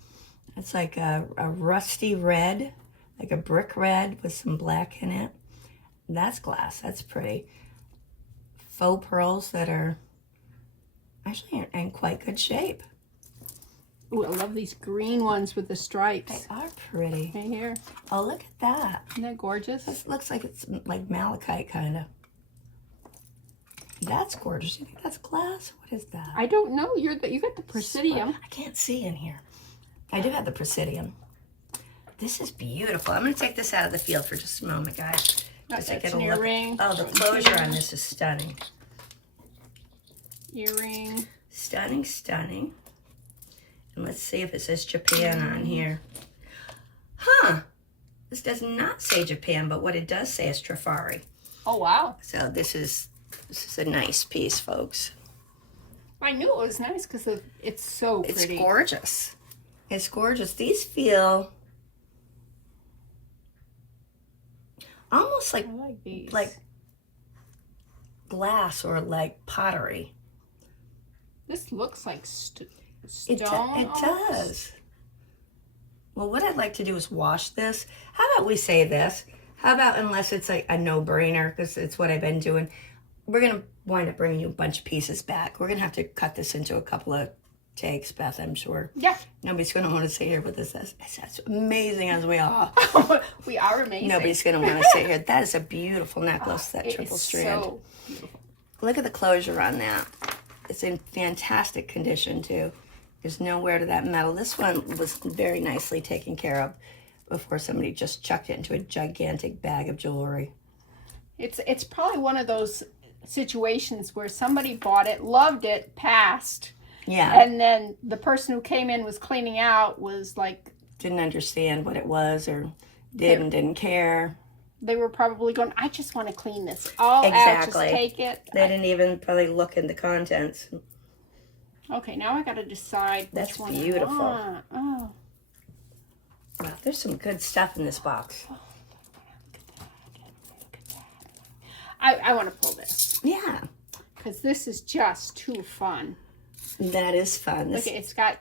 It's like a rusty red, like a brick red with some black in it. That's glass. That's pretty. Faux pearls that are actually in quite good shape. Ooh, I love these green ones with the stripes. They are pretty. Right here. Oh, look at that. Isn't that gorgeous? This looks like it's like malachite, kind of. That's gorgeous. You think that's glass? What is that? I don't know. You got the Presidium. I can't see in here. I do have the Presidium. This is beautiful. I'm going to take this out of the field for just a moment, guys. That's Just an earring. Oh, the closure on this is stunning. Earring. Stunning, stunning. And let's see if it says Japan on here. Huh. This does not say Japan, but what it does say is Trifari. Oh, wow. So this is a nice piece, folks. I knew it was nice because it's so pretty. It's gorgeous. It's gorgeous. These feel almost like I like these. like glass or like pottery. This looks like stone. It does. Well, what I'd like to do is wash this. How about we say this? How about, unless it's like a no-brainer, because it's what I've been doing, we're going to wind up bringing you a bunch of pieces back. We're going to have to cut this into a couple of takes, Beth, I'm sure. Yeah. Nobody's going to want to sit here with this. It's as amazing as we are. We are amazing. Nobody's going to want to sit here. That is a beautiful necklace, that triple strand. So beautiful. Look at the closure on that. It's in fantastic condition, too. There's no wear to that metal. This one was very nicely taken care of before somebody just chucked it into a gigantic bag of jewelry. It's probably one of those situations where somebody bought it, loved it, passed. Yeah. And then the person who came in was cleaning out was like... Didn't understand what it was or didn't care. They were probably going, I just want to clean this all out. Just take it. They didn't even probably look in the contents. Okay, now I got to decide That's which one beautiful. I want. Oh. Wow, there's some good stuff in this box. I want to pull this. Yeah. Because this is just too fun. That is fun. Look, it's got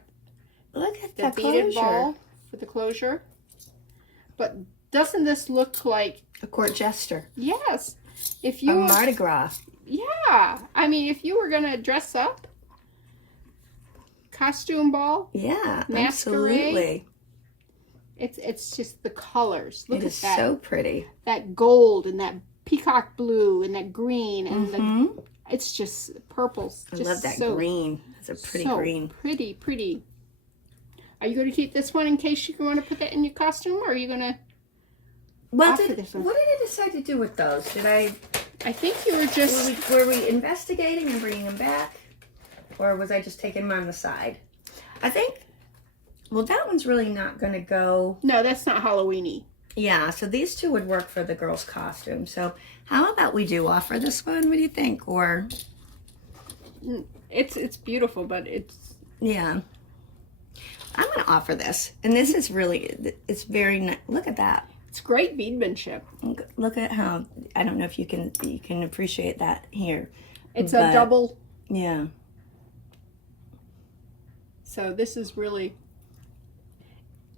look at the that beaded closure. ball for the closure. But doesn't this look like... A court jester. Yes. If A you Mardi Gras. Yeah. I mean, if you were going to dress up, costume ball, Yeah, masquerade, absolutely. it's just the colors. Look It at is that. so pretty. That gold and that peacock blue and that green and it's just purples. I Just love that so, green. It's a pretty so green. Pretty, pretty. Are you going to keep this one in case you want to put that in your costume, or are you going to? Well, After what this one. did I decide to do with those? I think you were just. Were we investigating and bringing them back, or was I just taking them on the side? I think. Well, that one's really not going to go. No, that's not Halloweeny. Yeah, so these two would work for the girls' costume. So how about we do offer this one? What do you think? Or It's beautiful, but it's. yeah, I'm going to offer this, and this is really. It's very nice. Look at that. It's great beadmanship. Look at how. I don't know if you can appreciate that here. It's a double. Yeah. So this is really.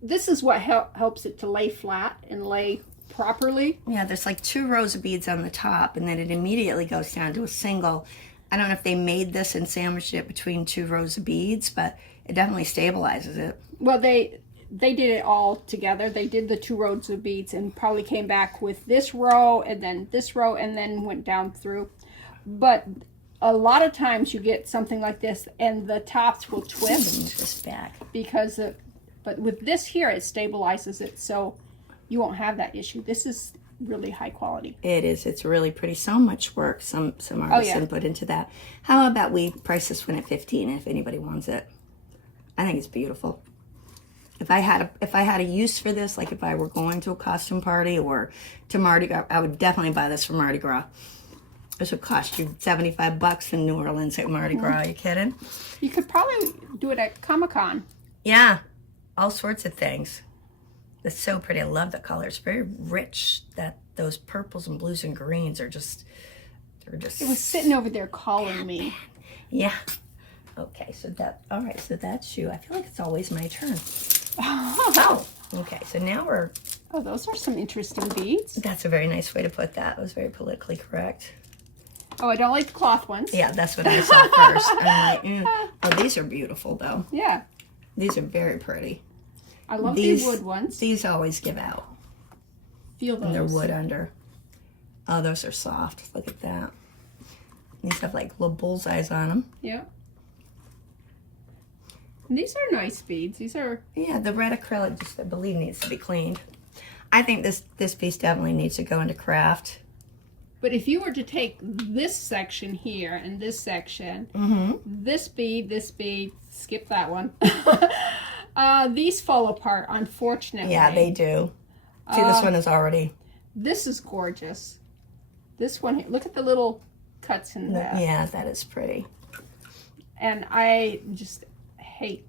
This is what helps it to lay flat and lay properly. Yeah, there's like 2 rows of beads on the top, and then it immediately goes down to a single. I don't know if they made this and sandwiched it between 2 rows of beads, but it definitely stabilizes it. Well, they did it all together. They did the 2 rows of beads and probably came back with this row and then this row and then went down through. But a lot of times you get something like this and the tops will twist This back. because of. But with this here, it stabilizes it, so you won't have that issue. This is really high quality. It is. It's really pretty. So much work. Some artists input into that. How about we price this one at $15 if anybody wants it? I think it's beautiful. If I had a use for this, like if I were going to a costume party or to Mardi Gras, I would definitely buy this for Mardi Gras. This would cost you $75 in New Orleans at Mardi Gras. Are you kidding? You could probably do it at Comic-Con. Yeah. All sorts of things. It's so pretty. I love the color. It's very rich. Those purples and blues and greens are just. It was sitting over there calling me. Yeah. Okay. So all right. So that's you. I feel like it's always my turn. Oh. Okay. So now we're. Oh, those are some interesting beads. That's a very nice way to put that. It was very politically correct. Oh, I don't like the cloth ones. Yeah, that's what I saw first. I'm like, oh, these are beautiful though. Yeah. These are very pretty. I love these wood ones. These always give out. Feel those. And they're wood under. Oh, those are soft. Look at that. These have like little bullseyes on them. Yeah. And these are nice beads. These are. Yeah, the red acrylic just, I believe, needs to be cleaned. I think this piece definitely needs to go into craft. But if you were to take this section here and this section, this bead, skip that one. These fall apart, unfortunately. Yeah, they do. See, this one is already. This is gorgeous. This one here, look at the little cuts in that. Yeah, that is pretty. And I just hate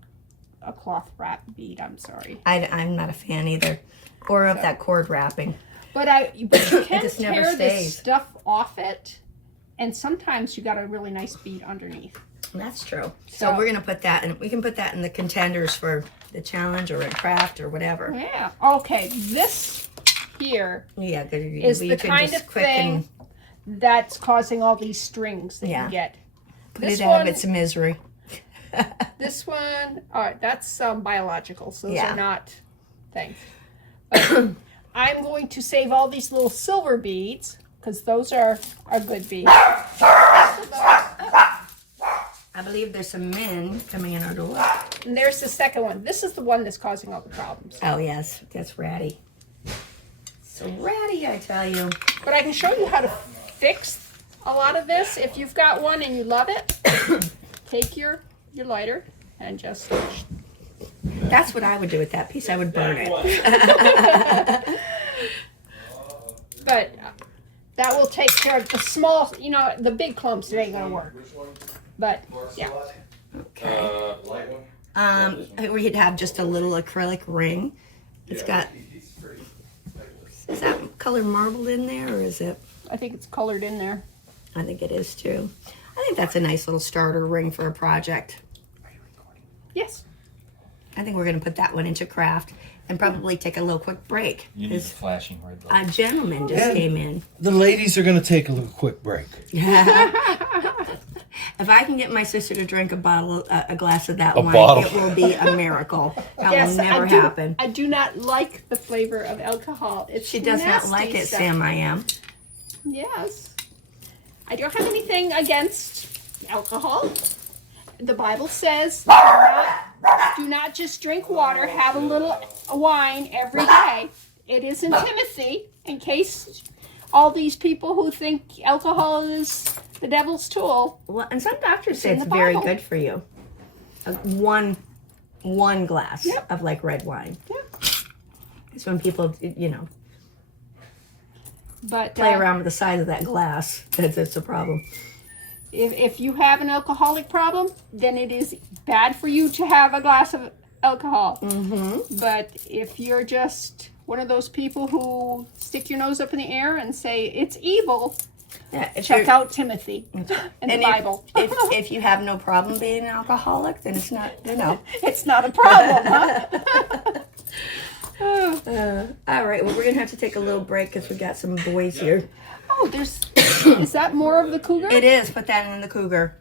a cloth wrap bead. I'm sorry. I'm not a fan either, or of that cord wrapping. But you can just never tear this stays. stuff off it, and sometimes you got a really nice bead underneath. That's true. So we're gonna put that, and we can put that in the contenders for the challenge or in craft or whatever. Yeah. Okay. This here Yeah, is the kind of thing that's causing all these strings that you get. Put it out of its misery. This one, all right, that's biological, so those are not things. But I'm going to save all these little silver beads because those are good beads. I believe there's some men coming in our door. And there's the second one. This is the one that's causing all the problems. Oh, yes. That's ratty. So ratty, I tell you. But I can show you how to fix a lot of this. If you've got one and you love it, take your lighter and just... That's what I would do with that piece. I would burn it. But that will take care of the small, the big clumps. It ain't going to work. But, yeah. Okay. We'd have just a little acrylic ring. It's got... Is that color marbled in there, or is it? I think it's colored in there. I think it is, too. I think that's a nice little starter ring for a project. Yes. I think we're going to put that one into craft and probably take a little quick break. You need the flashing red light. A gentleman just came in. The ladies are going to take a little quick break. If I can get my sister to drink a glass of that A wine, bottle. it will be a miracle. That will never I happen. I do not like the flavor of alcohol. She does not like it, stuff. Sam. I am. Yes. I don't have anything against alcohol. The Bible says do not just drink water, have a little wine every day. It is in Timothy, in case all these people who think alcohol is the devil's tool. Well, and some doctors say in it's the very Bible. good for you. One glass Yep. of like red wine. Yeah. It's when people, you know, But play around with the size of that glass. That's a problem. if you have an alcoholic problem, then it is bad for you to have a glass of alcohol. Mm-hmm. But if you're just one of those people who stick your nose up in the air and say it's evil, Yeah, if check you're- out Timothy in the and Bible. if you have no problem being an alcoholic, then it's not, you know. It's not a problem, huh? All right, well, we're going to have to take a little break because we got some boys here. Oh, is that more of the cougar? It is. Put that in the cougar.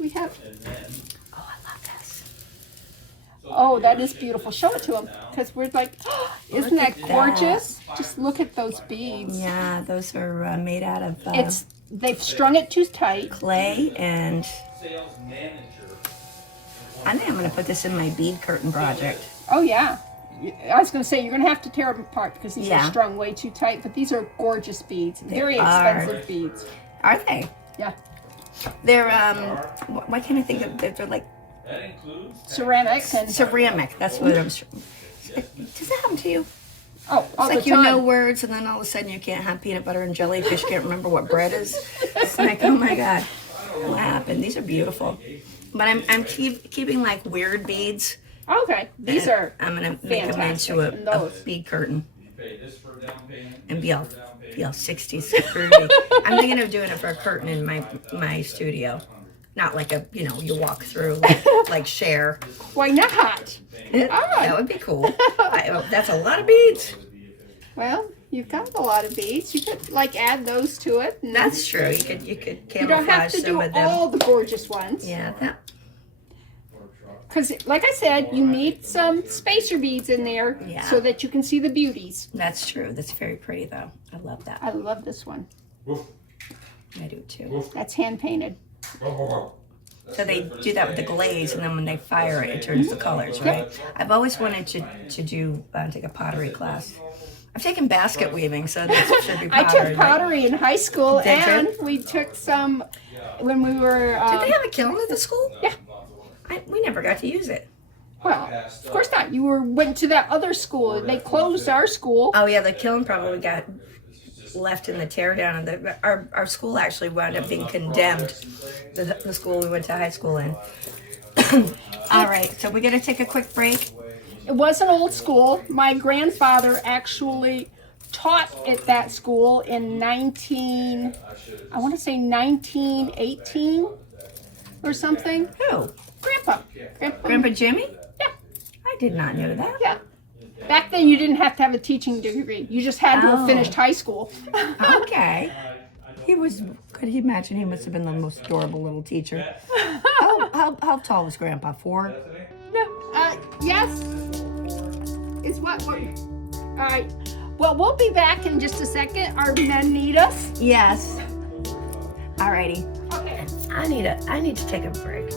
We have. Oh, I love this. Oh, that is beautiful. Show it to them, because we're like, oh, isn't Look that at gorgeous? Just look at those beads. Yeah, those are made out of They've strung it too tight. clay, and Sales manager. I think I'm going to put this in my bead curtain project. Oh yeah. I was going to say you're going to have to tear them apart because these Yeah. are strung way too tight. But these are gorgeous beads. Very are. expensive beads. Are they? Yeah. They're why can't I think of? They're like That includes Ceramics and ceramic. That's what I'm. Does that happen to you? all It's the like you time. know words, and then all of a sudden you can't have peanut butter and jelly because you can't remember what bread is. It's like, oh my god, what happened? These are beautiful, but I'm keeping like weird beads. Okay, these are. I'm gonna make them fantastic. into And a those. bead curtain you pay this for down payment. and be all 60s groovy. I'm thinking of doing it for a curtain in my studio, not like a you walk through like Cher. Why not? That would be cool. That's a lot of beads. Well, you've got a lot of beads. You could like add those to it. And That's true. You could you don't have camouflage to some do of them. all the gorgeous ones. Yeah, that, Because, like I said, you need some spacer beads in there Yeah. so that you can see the beauties. that's true. That's very pretty though. I love that. I love this one. I do too. That's hand painted. So they do that with the glaze, and then when they fire it, it turns the colors, right? I've always wanted to do take a pottery class. I've taken basket weaving, so this should be I pottery. took pottery in high school, Did you? and we took some when we were. Did they have a kiln at the school? Yeah. We never got to use it. Well, of course not. You went to that other school. They closed our school. Oh yeah, the kiln probably got left in the teardown, and our school actually wound up being condemned. The school we went to high school in. All right, so we're gonna take a quick break. It was an old school. My grandfather actually taught at that school in 1918 or something. Who? Grandpa. Grandpa Jimmy? Yeah. I did not know that. Yeah. Back then, you didn't have to have a teaching degree. You just had to have finished high school. Okay. He was. Could you imagine? He must have been the most adorable little teacher. How tall was Grandpa? 4? Yes. It's what? All right. Well, we'll be back in just a second. Our men need us. Yes. Alrighty. Okay. I need to take a break.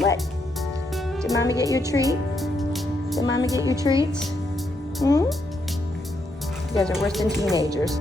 What? Did Mommy get you a treat? Did Mommy get you treats? You guys are worse than teenagers.